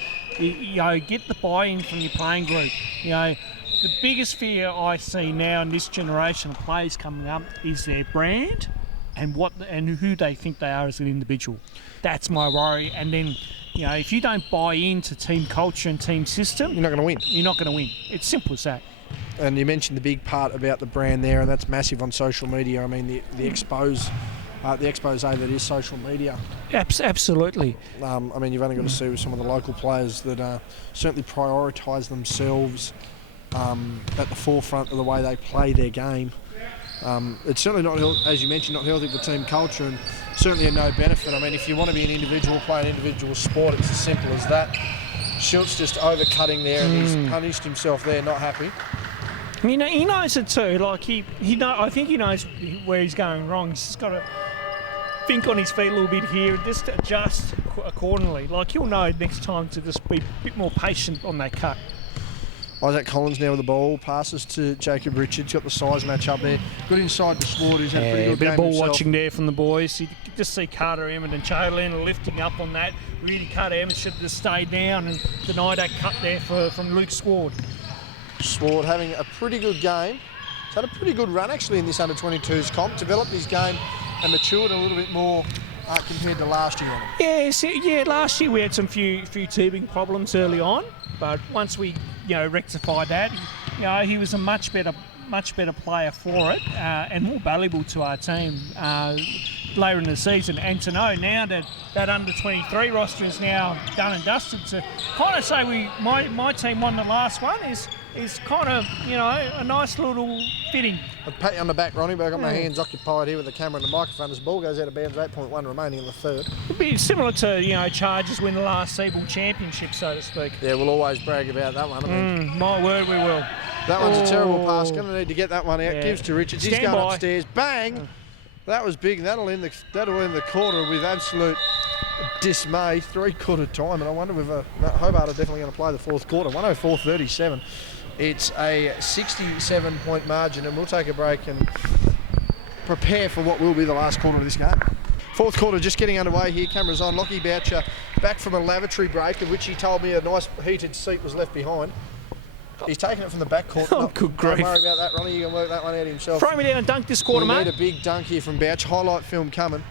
Get the buy-in from your playing group. The biggest fear I see now in this generation of players coming up is their brand and who they think they are as an individual. That's my worry. And then, if you don't buy into team culture and team system, you're not going to win. You're not going to win. It's simple as that. And you mentioned the big part about the brand there, and that's massive on social media. I mean, the expose that is social media. Absolutely. I mean, you've only got to see with some of the local players that certainly prioritise themselves at the forefront of the way they play their game. It's certainly not, as you mentioned, not healthy for team culture, and certainly a no benefit. I mean, if you want to be an individual, play an individual sport, it's as simple as that. Schultz just overcutting there, and he's punished himself there, not happy. He knows it too. Like I think he knows where he's going wrong. He's just got to think on his feet a little bit here and just adjust accordingly. Like, he'll know next time to just be a bit more patient on that cut. Isaac Collins now with the ball, passes to Jacob Richards, got the size match up there. Good inside to Sward, who's had a pretty good game ball himself. Watching there from the boys. You could just see Carter Emmett and Jalen lifting up on that. Really, Carter Emmett should have just stayed down and denied that cut there from Luke Sward. Sward having a pretty good game. He's had a pretty good run actually in this under-22s comp. Developed his game and matured a little bit more compared to last year. Last year we had some few teething problems early on, but once we rectified that, he was a much better player for it and more valuable to our team. later in the season. And to know now that that under-23 roster is now done and dusted, to kind of say my team won the last one is kind of, you know, a nice little fitting. I'll pat you on the back, Ronnie, but I've got my hands occupied here with the camera and the microphone as the ball goes out of bounds, 8.1 remaining in the third. It'd be similar to, you know, Chargers win the last Seabull Championship, so to speak. Yeah, we'll always brag about that one. I mean, My word, we will. that one's a terrible pass. Going to need to get that one out. Yeah. Gives to Richards. He's Stand going by. upstairs. Bang! That was big. That'll end the quarter with absolute dismay. 3/4 time, and I wonder whether Hobart are definitely going to play the fourth quarter. 104-37. It's a 67-point margin, and we'll take a break and prepare for what will be the last quarter of this game. Fourth quarter just getting underway here. Cameras on. Lockie Boucher back from a lavatory break, of which he told me a nice heated seat was left behind. He's taking it from the back court. Oh, good grief. Don't worry about that, Ronnie. You can work that one out himself. Throw me down and dunk this quarter, We mate. need a big dunk here from Bouch. Highlight film coming.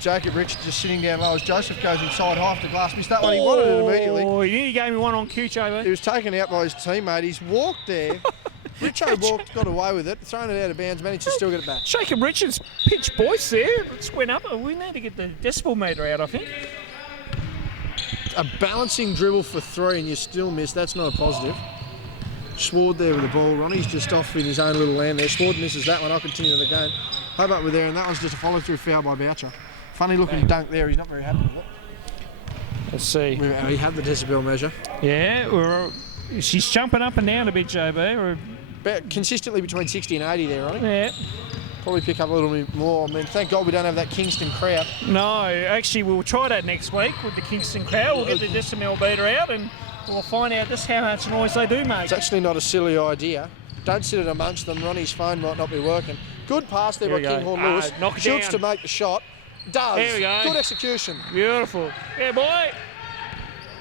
Jacob Richards just sitting down low as Joseph goes inside half to glass. Missed that one. He wanted it immediately. Oh, he gave me one on Q, He JB. was taken out by his teammate. He's walked there. Richo walked, got away with it, thrown it out of bounds, managed to still get it back. Jacob Richards pitch voice there. Just went up. We need to get the decibel meter out, I think. A balancing dribble for three and you still miss. That's not a positive. Sward there with the ball. Ronnie's just off in his own little land there. Sward misses that one. I'll continue the game. Hobart were there, and that was just a follow-through foul by Boucher. Funny looking dunk there. He's not very happy with it. Let's see. He had the decibel measure. Yeah, she's jumping up and down a bit, JB. About consistently between 60 and 80 there, Ronnie. Yeah. Probably pick up a little bit more. I mean, thank God we don't have that Kingston crowd. No, actually, we'll try that next week with the Kingston crowd. We'll get the decibel meter out and we'll find out just how much noise they do make. It's actually not a silly idea. Don't sit it amongst them. Ronnie's phone might not be working. Good pass there Here by we go. Kinghorn Lewis. Knock it Shoots down. to make the shot. Does. There we go. Good execution. Beautiful. Yeah, boy.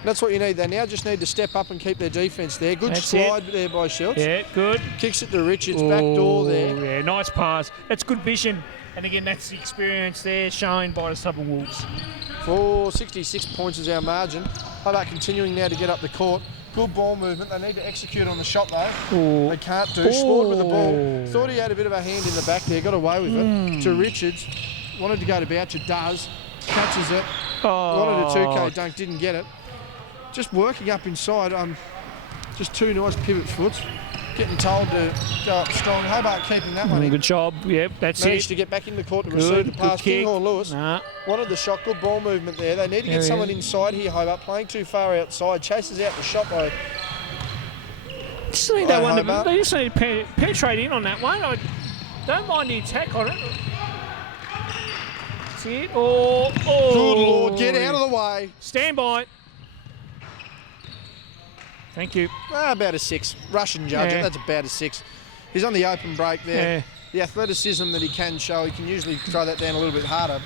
That's what you need. They now just need to step up and keep their defence there. Good That's slide there by Schultz. Yeah, good. Kicks it to Richards. Back door there. Yeah, nice pass. That's good vision. And again, that's the experience there shown by the Southern Wolves. 66 points is our margin. Hobart continuing now to get up the court. Good ball movement. They need to execute on the shot though. Ooh. They can't do. Sward with the ball. Thought he had a bit of a hand in the back there. Got away with it. To Richards. Wanted to go to Boucher. Does. Catches it. Wanted a 2K dunk. Didn't get it. Just working up inside. Just two nice pivot foots. Getting told to go up strong. Hobart keeping that one in. Good job. Yep, that's Managed it. to get back in the court to Good, receive the good pass. kick. Kinghorn Lewis Nah. wanted the shot. Good ball movement there. They need to There get he someone is. inside here, Hobart. Playing too far outside. Chases out the shot by... Just need that one to, Hobart. they just need to penetrate in on that one. I don't mind the attack on it. See it? Oh, Good Lord, get out of the way. Stand by. Thank you. About a 6. Russian judge, Yeah. that's about a 6. He's on the open break there. Yeah. The athleticism that he can show, he can usually throw that down a little bit harder.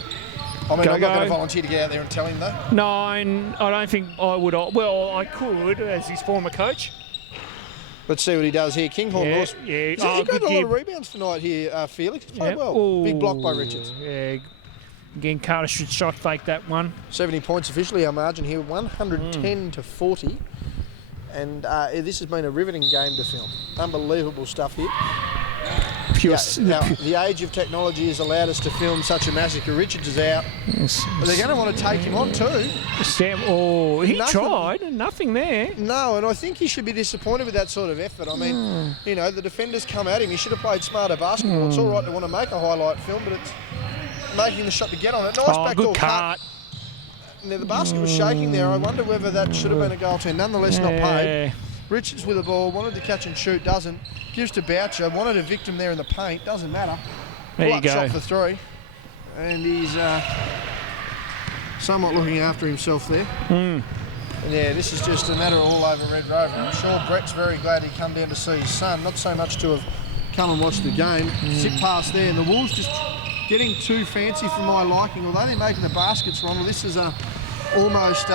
I mean, Go, I'm not going go. to volunteer to get out there and tell him though. No, and I don't think I would. Well, I could as his former coach. Let's see what he does here. Kinghorn Yeah, Lewis. yeah. He Oh, got good a lot give. of rebounds tonight here, Felix. He's played Yep. well. Big block by Ooh, Richards. Yeah. Again, Carter should shot fake that one. 70 points officially our margin here, 110 to 40. And this has been a riveting game to film. Unbelievable stuff here. Pure. Now, the age of technology has allowed us to film such a massacre. Richards is out. But they're going to want to take him on too. Oh, he Nothing. tried. Nothing there. No, and I think he should be disappointed with that sort of effort. I mean, you know, the defenders come at him. He should have played smarter basketball. It's all right to want to make a highlight film, but it's making the shot to get on it. Nice backdoor good cut. cut. Now, the basket was shaking there. I wonder whether that should have been a goal 10. Nonetheless, not paid. Yeah. Richards with the ball, wanted to catch and shoot, doesn't. Gives to Boucher, wanted a victim there in the paint, doesn't matter. There you Pull-up go. shot for three. And he's somewhat looking after himself there. And yeah, this is just a matter of all over Red Rover. I'm sure Brett's very glad he come down to see his son, not so much to have come and watched the game. Sit past there, and the Wolves just getting too fancy for my liking. Although they're making the baskets, Ronald, this is almost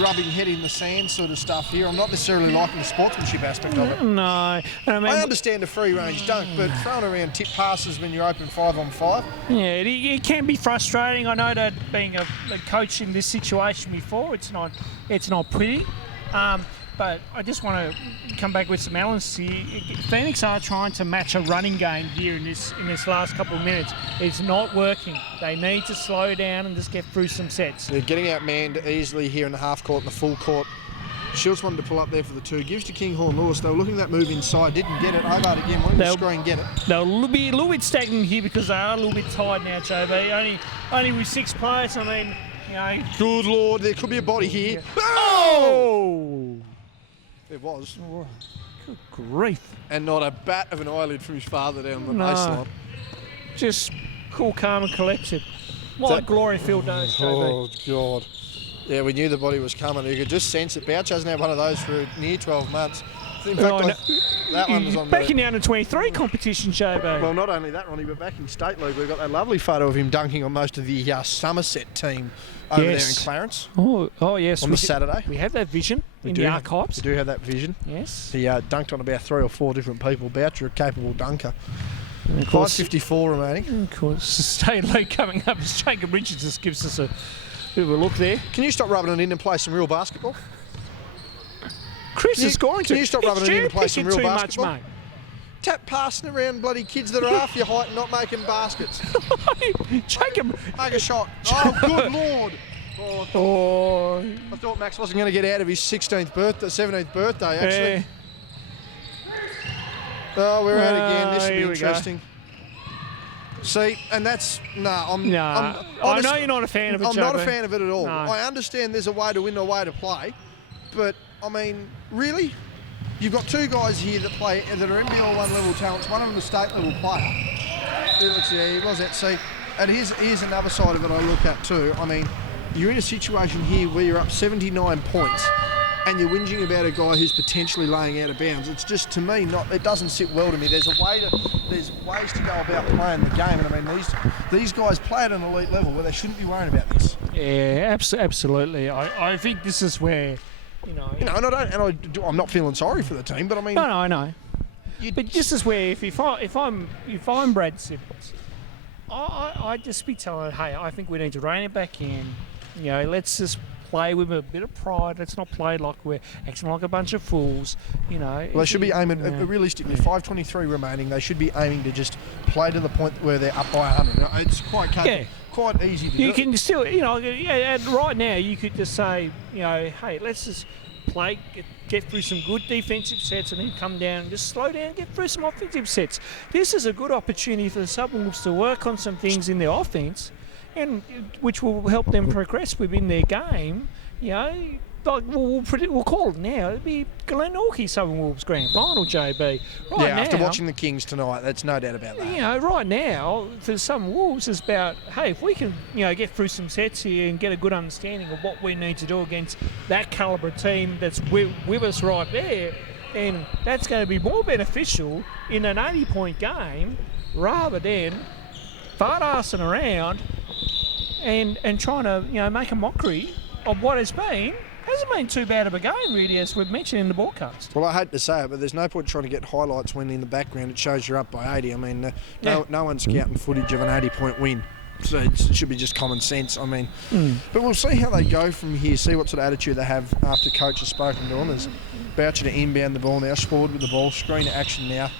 rubbing head in the sand sort of stuff here. I'm not necessarily liking the sportsmanship aspect of it. No. And I mean, I understand a free range dunk, but throwing around tip passes when you're open 5-on-5. yeah, it can be frustrating. I know that being a coach in this situation before, it's not pretty. but I just want to come back with some analysis here. Phoenix are trying to match a running game here in this last couple of minutes. It's not working. They need to slow down and just get through some sets. They're getting outmanned easily here in the half court and the full court. Shields wanted to pull up there for the 2. Gives to Kinghorn Lewis. They were looking at that move inside. Didn't get it. Hobart again. Wanting to screen get it. They'll be a little bit stagnant here because they are a little bit tired now, JB. Only with 6 players, I mean, you know. Good Lord. There could be a body here. Yeah. Oh! There was. Oh, good grief. And not a bat of an eyelid from his father down the baseline. Just cool, calm and collected. Like glory filled days, JB. Oh, God. Yeah, we knew the body was coming. You could just sense it. Bouch hasn't had one of those for near 12 months. In fact, that one was on back in the under-23 competition, JB. Well, not only that, Ronnie, but back in State League, we've got that lovely photo of him dunking on most of the Somerset team over there in Clarence. Oh yes. On the Saturday. We have that vision in the archives. We do have that vision. Yes. He dunked on about 3 or 4 different people. Boucher, a capable dunker. 5:54 remaining. Of course, State League coming up as Jacob Richards just gives us a bit of a look there. Can you stop rubbing it in and play some real basketball? Chris is going to. Can you stop rubbing it in and play some real basketball? Much, mate. Tap passing around bloody kids that are half your height and not making baskets. Jacob. Make a shot. Oh, good Lord. I thought Max wasn't going to get out of his 17th birthday, actually. Yeah. Oh, we're out again. This will be interesting. See, and that's... I know you're not a fan of it, I'm not a fan of it at all. No. I understand there's a way to win or a way to play, but, I mean, really? You've got 2 guys here that play that are NBL 1 level talents. One of them is a state level player. Let's see, he was at sea. And here's another side of it I look at too. I mean, you're in a situation here where you're up 79 points and you're whinging about a guy who's potentially laying out of bounds. It's just, to me, it doesn't sit well to me. There's ways to go about playing the game, and I mean these guys play at an elite level where they shouldn't be worried about this. Yeah, absolutely. I think this is where, I'm not feeling sorry for the team, but I mean, no, I know. But this is where if I'm Brad Sipples, I'd just be telling, hey, I think we need to rein it back in. Let's just play with a bit of pride. Let's not play like we're acting like a bunch of fools. Well, they should be aiming, realistically, 5:23 remaining, they should be aiming to just play to the point where they're up by 100. It's quite easy to do. You can still, and right now you could just say, hey, let's just play, get through some good defensive sets and then come down and just slow down and get through some offensive sets. This is a good opportunity for the Subwolves to work on some things in their offense, and which will help them progress within their game. We'll call it now. It'll be Glen Orkey Southern Wolves Grand Final, JB. After watching the Kings tonight, that's no doubt about that. Right now, for some Wolves, it's about, hey, if we can, get through some sets here and get a good understanding of what we need to do against that calibre team that's with us right there, then that's going to be more beneficial in an 80-point game rather than fart-arsing around and trying to, make a mockery of what has been. Hasn't been too bad of a game, really, as we've mentioned in the broadcast. Well, I hate to say it, but there's no point trying to get highlights when in the background it shows you're up by 80. I mean, no one's scouting footage of an 80-point win. So it should be just common sense. I mean, but we'll see how they go from here, see what sort of attitude they have after coach has spoken to them. As Boucher to inbound the ball now, Spord with the ball, screen action now.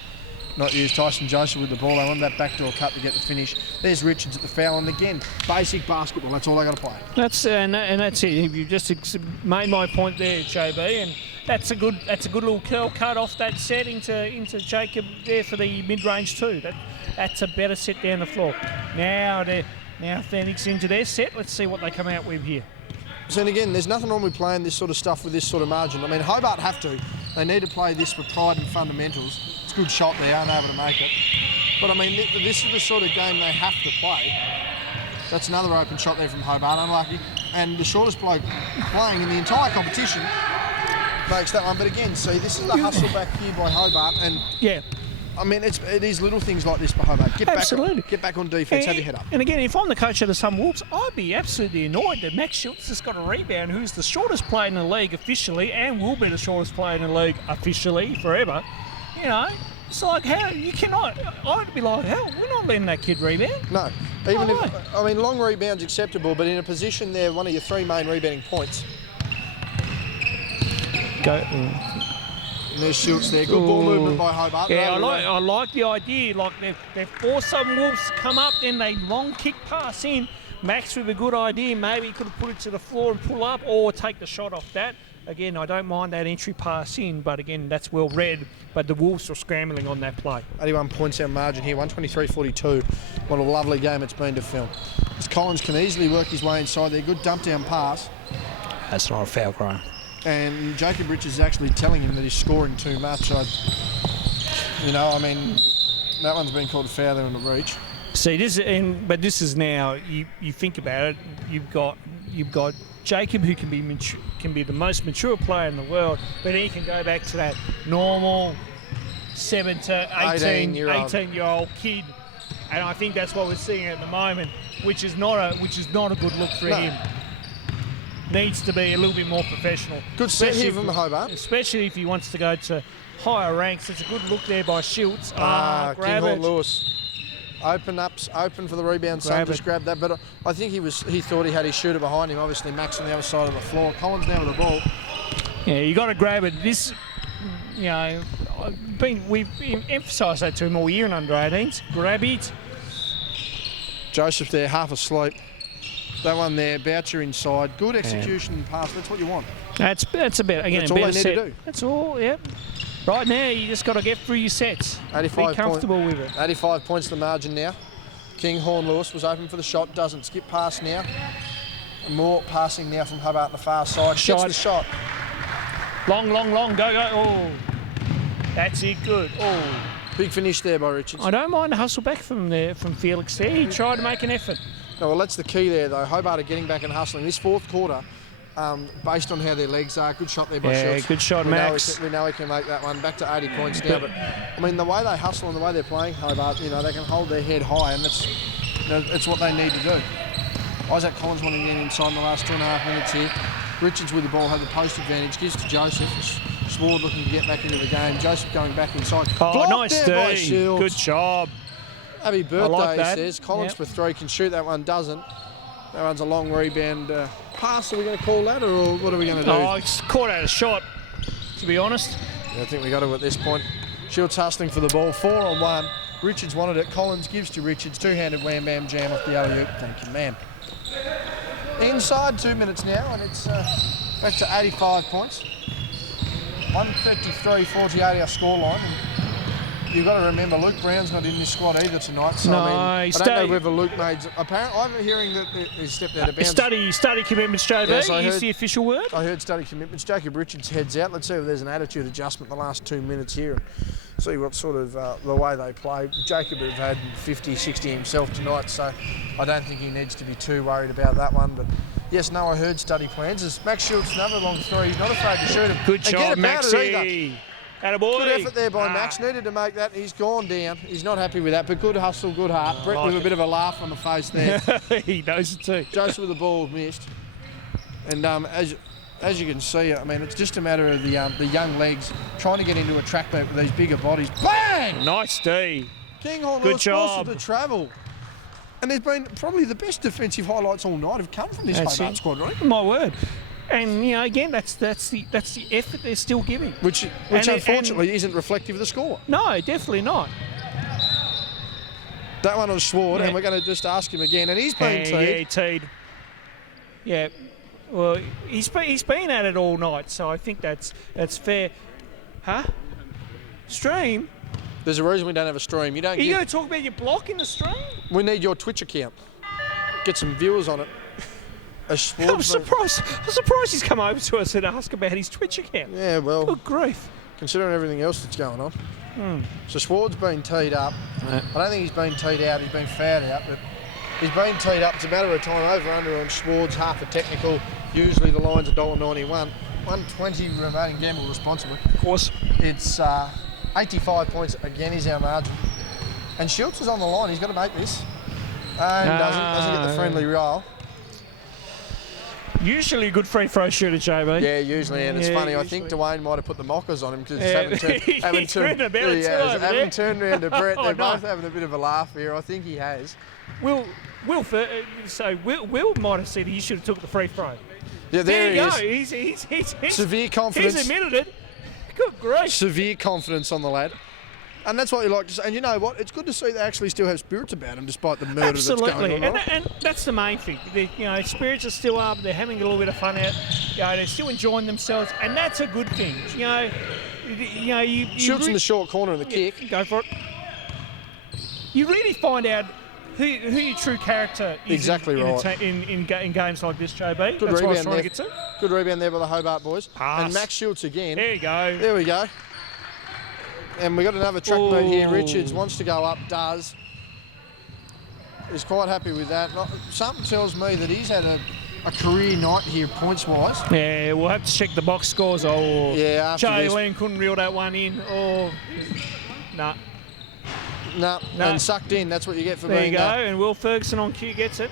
Not used. Tyson Joseph with the ball. They want that backdoor cut to get the finish. There's Richards at the foul, and again, basic basketball. That's all they got to play. That's it. You just made my point there, JB, and that's a good little curl cut off that set into Jacob there for the mid-range too. That's a better set down the floor. Now Phoenix into their set. Let's see what they come out with here. So, and again, there's nothing wrong with playing this sort of stuff with this sort of margin. I mean, Hobart have to. They need to play this with pride and fundamentals. It's a good shot there, unable to make it. But, I mean, this is the sort of game they have to play. That's another open shot there from Hobart, unlucky. And the shortest bloke playing in the entire competition makes that one. But again, see, this is the hustle back here by Hobart. And yeah. I mean, it is little things like this for Hobart. Get back on defence, have your head up. And again, if I'm the coach of the Sun Wolves, I'd be absolutely annoyed that Max Schultz has got a rebound, who's the shortest player in the league officially and will be the shortest player in the league officially forever. It's like, how you cannot. I'd be like, hell, we're not letting that kid rebound. No, long rebounds acceptable, but in a position there, one of your 3 main rebounding points. Go. And there's Schultz there. Good ball movement by Hobart. Yeah, I like the idea. Like they've forced some Wolves to come up, then they long kick pass in. Max with a good idea. Maybe he could have put it to the floor and pull up, or take the shot off that. Again, I don't mind that entry pass in, but again, that's well read. But the Wolves are scrambling on that play. 81 points our margin here, 123-42. What a lovely game it's been to film. As Collins can easily work his way inside there. Good dump down pass. That's not a foul, Graham. And Jacob Richards is actually telling him that he's scoring too much. That one's been called a foul there in the reach. See, but this is now. You think about it. You've got Jacob, who can be the most mature player in the world, but he can go back to that normal 7 to 18-year-old kid, and I think that's what we're seeing at the moment, which is not a good look for him. Needs to be a little bit more professional. Good set here from Hobart. Especially if he wants to go to higher ranks. It's a good look there by Schultz. Grab Kinghorn it. Lewis. Open for the rebound. Son just grabbed that, but I think he thought he had his shooter behind him. Obviously, Max on the other side of the floor. Collins now with the ball. Yeah, you got to grab it. This, we've emphasised that to him all year in under 18s. Grab it. Joseph there, half asleep. That one there, Boucher inside. Good execution pass. That's what you want. That's about again. That's all they need to do. That's all. Yep. Right now, you just got to get through your sets. 85 Be comfortable with it. 85 points the margin now. Kinghorn Lewis was open for the shot. Doesn't skip past now. More passing now from Hobart on the far side. Gets the shot. Long. Go. Oh, that's it. Good. Oh. Big finish there by Richards. I don't mind the hustle back from Felix there. He tried to make an effort. No, well, that's the key there, though. Hobart are getting back and hustling. This fourth quarter, based on how their legs are, good shot there by Schultz. Good shot, Max. We know he can make that one. Back to 80 points now. But, I mean, the way they hustle and the way they're playing, Hobart, they can hold their head high, and that's what they need to do. Isaac Collins wanting to get inside in the last 2.5 minutes here. Richards with the ball, had the post advantage, gives to Joseph. Sward looking to get back into the game. Joseph going back inside. Oh, nice D. Good job. Happy birthday, like he says. Collins for 3 can shoot. That one doesn't. That one's a long rebound pass. Are we going to call that, or what are we going to do? Oh, it's caught out a shot, to be honest. Yeah, I think we got to at this point. Schultz hustling for the ball. 4-on-1. Richards wanted it. Collins gives to Richards. Two-handed wham bam jam off the alley-oop. Thank you, man. Inside 2 minutes now, and it's back to 85 points. 133-48 our scoreline. You've got to remember, Luke Brown's not in this squad either tonight. So I don't know whether Luke made. Apparently, I'm hearing that he stepped out of bounds. Study commitments, JB. Yes, Is the official word? I heard study commitments. Jacob Richards heads out. Let's see if there's an attitude adjustment the last 2 minutes here. And see what sort of the way they play. Jacob would have had 50, 60 himself tonight, so I don't think he needs to be too worried about that one. But yes, I heard study plans. As Max Schultz, another long three. He's not afraid to shoot it. Good job, Maxie. Attaboy. Good effort there by Max. Needed to make that. He's gone down. He's not happy with that, but good hustle, good heart. Brett with a bit of a laugh on the face there. He knows it too. Joseph with the ball missed. And as you can see, I mean, it's just a matter of the young legs trying to get into a track back with these bigger bodies. Bang! Nice D. Kinghorn Good job. To travel. And there's been probably the best defensive highlights all night have come from this Hobart squad, right? My word. And again, that's the effort they're still giving, which unfortunately isn't reflective of the score. No, definitely not. That one was Sward, and we're going to just ask him again. And he's been teed. Yeah, he teed. Yeah, well, he's been at it all night, so I think that's fair. Huh? Stream? There's a reason we don't have a stream. You don't. Are you going to talk about your block in the stream? We need your Twitch account. Get some viewers on it. I'm surprised he's come over to us and asked about his Twitch account. Yeah, well. Good grief. Considering everything else that's going on. So Sward's been teed up. I don't think he's been teed out. He's been fouled out, but he's been teed up. It's a matter of time. Over under on Sward's half a technical. Usually the line's $1.91. 120 remaining, gamble responsibly. Of course. It's 85 points again is our margin. And Schultz is on the line. He's got to make this. And doesn't get the friendly roll. Usually a good free throw shooter, JB. Yeah, usually, and it's Yeah, funny. I usually. think Dwayne might have put the mockers on him because He's grinning about it too over there. haven't turned around to Brett. Oh, They're no. both having a bit of a laugh here. I think he has. Will might have said he should have took the free throw. Yeah, There there you he go. is. He's Severe confidence. He's admitted it. Good grief. Severe confidence on the lad. And that's what you like to say. And you know what? It's good to see they actually still have spirits about them despite the murder that's Absolutely, going on. Right? and that's the main thing. Spirits are still up. They're having a little bit of fun out. They're still enjoying themselves, and that's a good thing. You Shoots in the short corner and the kick. Go for it. You really find out who your true character is. Exactly right. In games like this, JB. Good That's what I was rebound trying there. to get to. Good rebound there by the Hobart boys. Pass. And Max Schultz again. There you go. There we go. And we got another track meet here. Ooh. Richards wants to go up, does. He's quite happy with that. Something tells me that he's had a career night here points-wise. Yeah, we'll have to check the box scores. Oh, Yeah, after this. Jalen couldn't reel that one in. Oh, nah. No, No. and sucked in. That's what you get for There being you go. that. And Will Ferguson on cue gets it.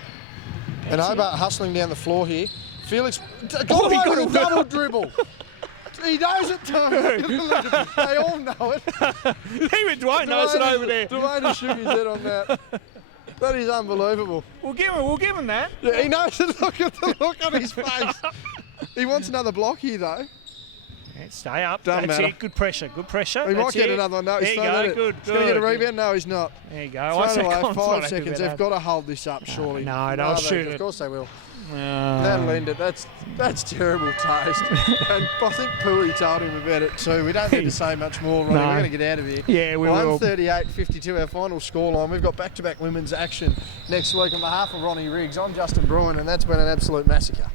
And Hobart hustling down the floor here. Felix got Oh, he away got with a a- double dribble. He knows it, Tom. They all know it. Even Dwight knows it over there. Dwayne has shook his head on that. That is unbelievable. We'll give him that. Yeah, he knows it. Look at the look on his face. He wants another block here, though. Yeah, stay up. Doesn't That's matter. it. Good pressure. Good pressure. He might That's get it. another one. No, he's there you thrown go. it. Good. He's going to get a good. rebound. No, he's not. There you go. Thrown Isaac away. Collins not 5 happy seconds. with They've that. got to hold this up, surely. No, they'll shoot Of it. course they will. That'll end it. That's terrible taste. And I think Pooey told him about it too. We don't need to say much more, Ronnie. No. We're going to get out of here. Yeah, we will. 138-52, our final scoreline. We've got back-to-back women's action next week. On behalf of Ronnie Riggs, I'm Justin Bruin, and that's been an absolute massacre.